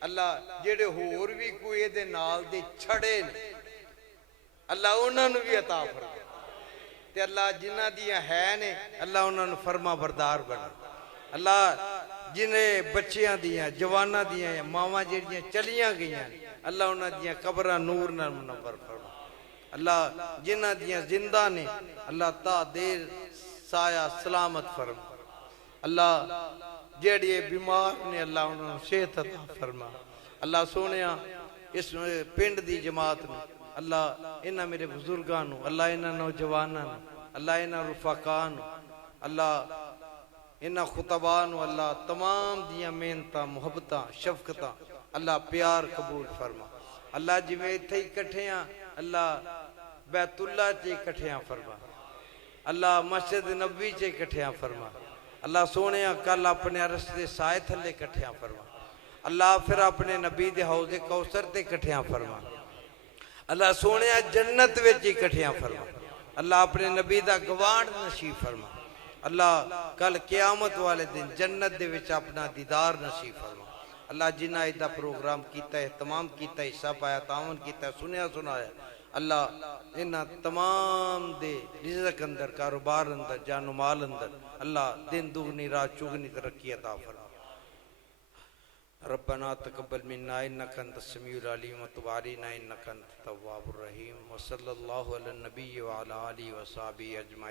अल्लाह जेड़े होर भी कोई एदे नाल दे छड़े ने अल्लाह उन्हां नूं भी अता फरमा ते अल्लाह जिन्हां दियां है ने अल्लाह उन्हां नूं फरमा बरदार बना अल्लाह जिन्हें बच्चियां दियां जवानां दियां मावां जेड़ियां चलियां गईयां अल्लाह उन्हां दियां कब्रां नूर नाल मुनव्वर फरमा अल्लाह जिन्हां दियां जिंदा ने अल्लाह ता देर साया सलामत फरमा। अल्लाह जेड़े बीमार ने अल्लाह उन्होंने सेहत अता फरमा। अल्लाह सोनिया इस पिंड दी जमात में अल्लाह इन्हां मेरे बुजुर्गां नूं अल्लाह इन्हां नौजवानां नूं अल्लाह इन्हां रुफाकां नूं अल्लाह इन्हां खुतबां नूं अल्लाह तमाम दियां मेहनतां मुहब्बतां शफकतां अल्लाह प्यार कबूल फरमा। अल्लाह जिवें इत्थे इकट्ठे आ अल्लाह बैतुल्ला च इकट्ठे फरमा। अल्लाह मस्जिद नबी च इकट्ठे फरमा। अल्लाह सोने कल अपने अरश दे साए थले इकट्ठे फरमा। अल्लाह फिर अपने नबी दे हौज़े कौसर ते इकट्ठे फरमा। अल्लाह सोने जन्नत विच इकट्ठे फरमा। अल्लाह अपने नबी दा गवांढ नसीब फरमा। अल्लाह कल क़यामत वाले दिन जन्नत दे विच अपना दीदार नसीब फरमा। अल्लाह जिन्ना इदा प्रोग्राम किया तमाम किया हिस्सा पाया तावन किया सुनिया सुनाया अल्लाह इन्हां तमाम दे रिज़्क़ अंदर कारोबार अंदर जानो माल अंदर अल्लाह दिन दुगनी रात चुगनी तरक्की अता फरमा। रब्बना तक़ब्बल मिन्ना इन्नका अंतस समीउल अलीम व तुब अलैना इन्नका अंतत तव्वाबुर रहीम व सल्लल्लाहु अला नबी व अला आलिहि व सहाबिहि अजमईन।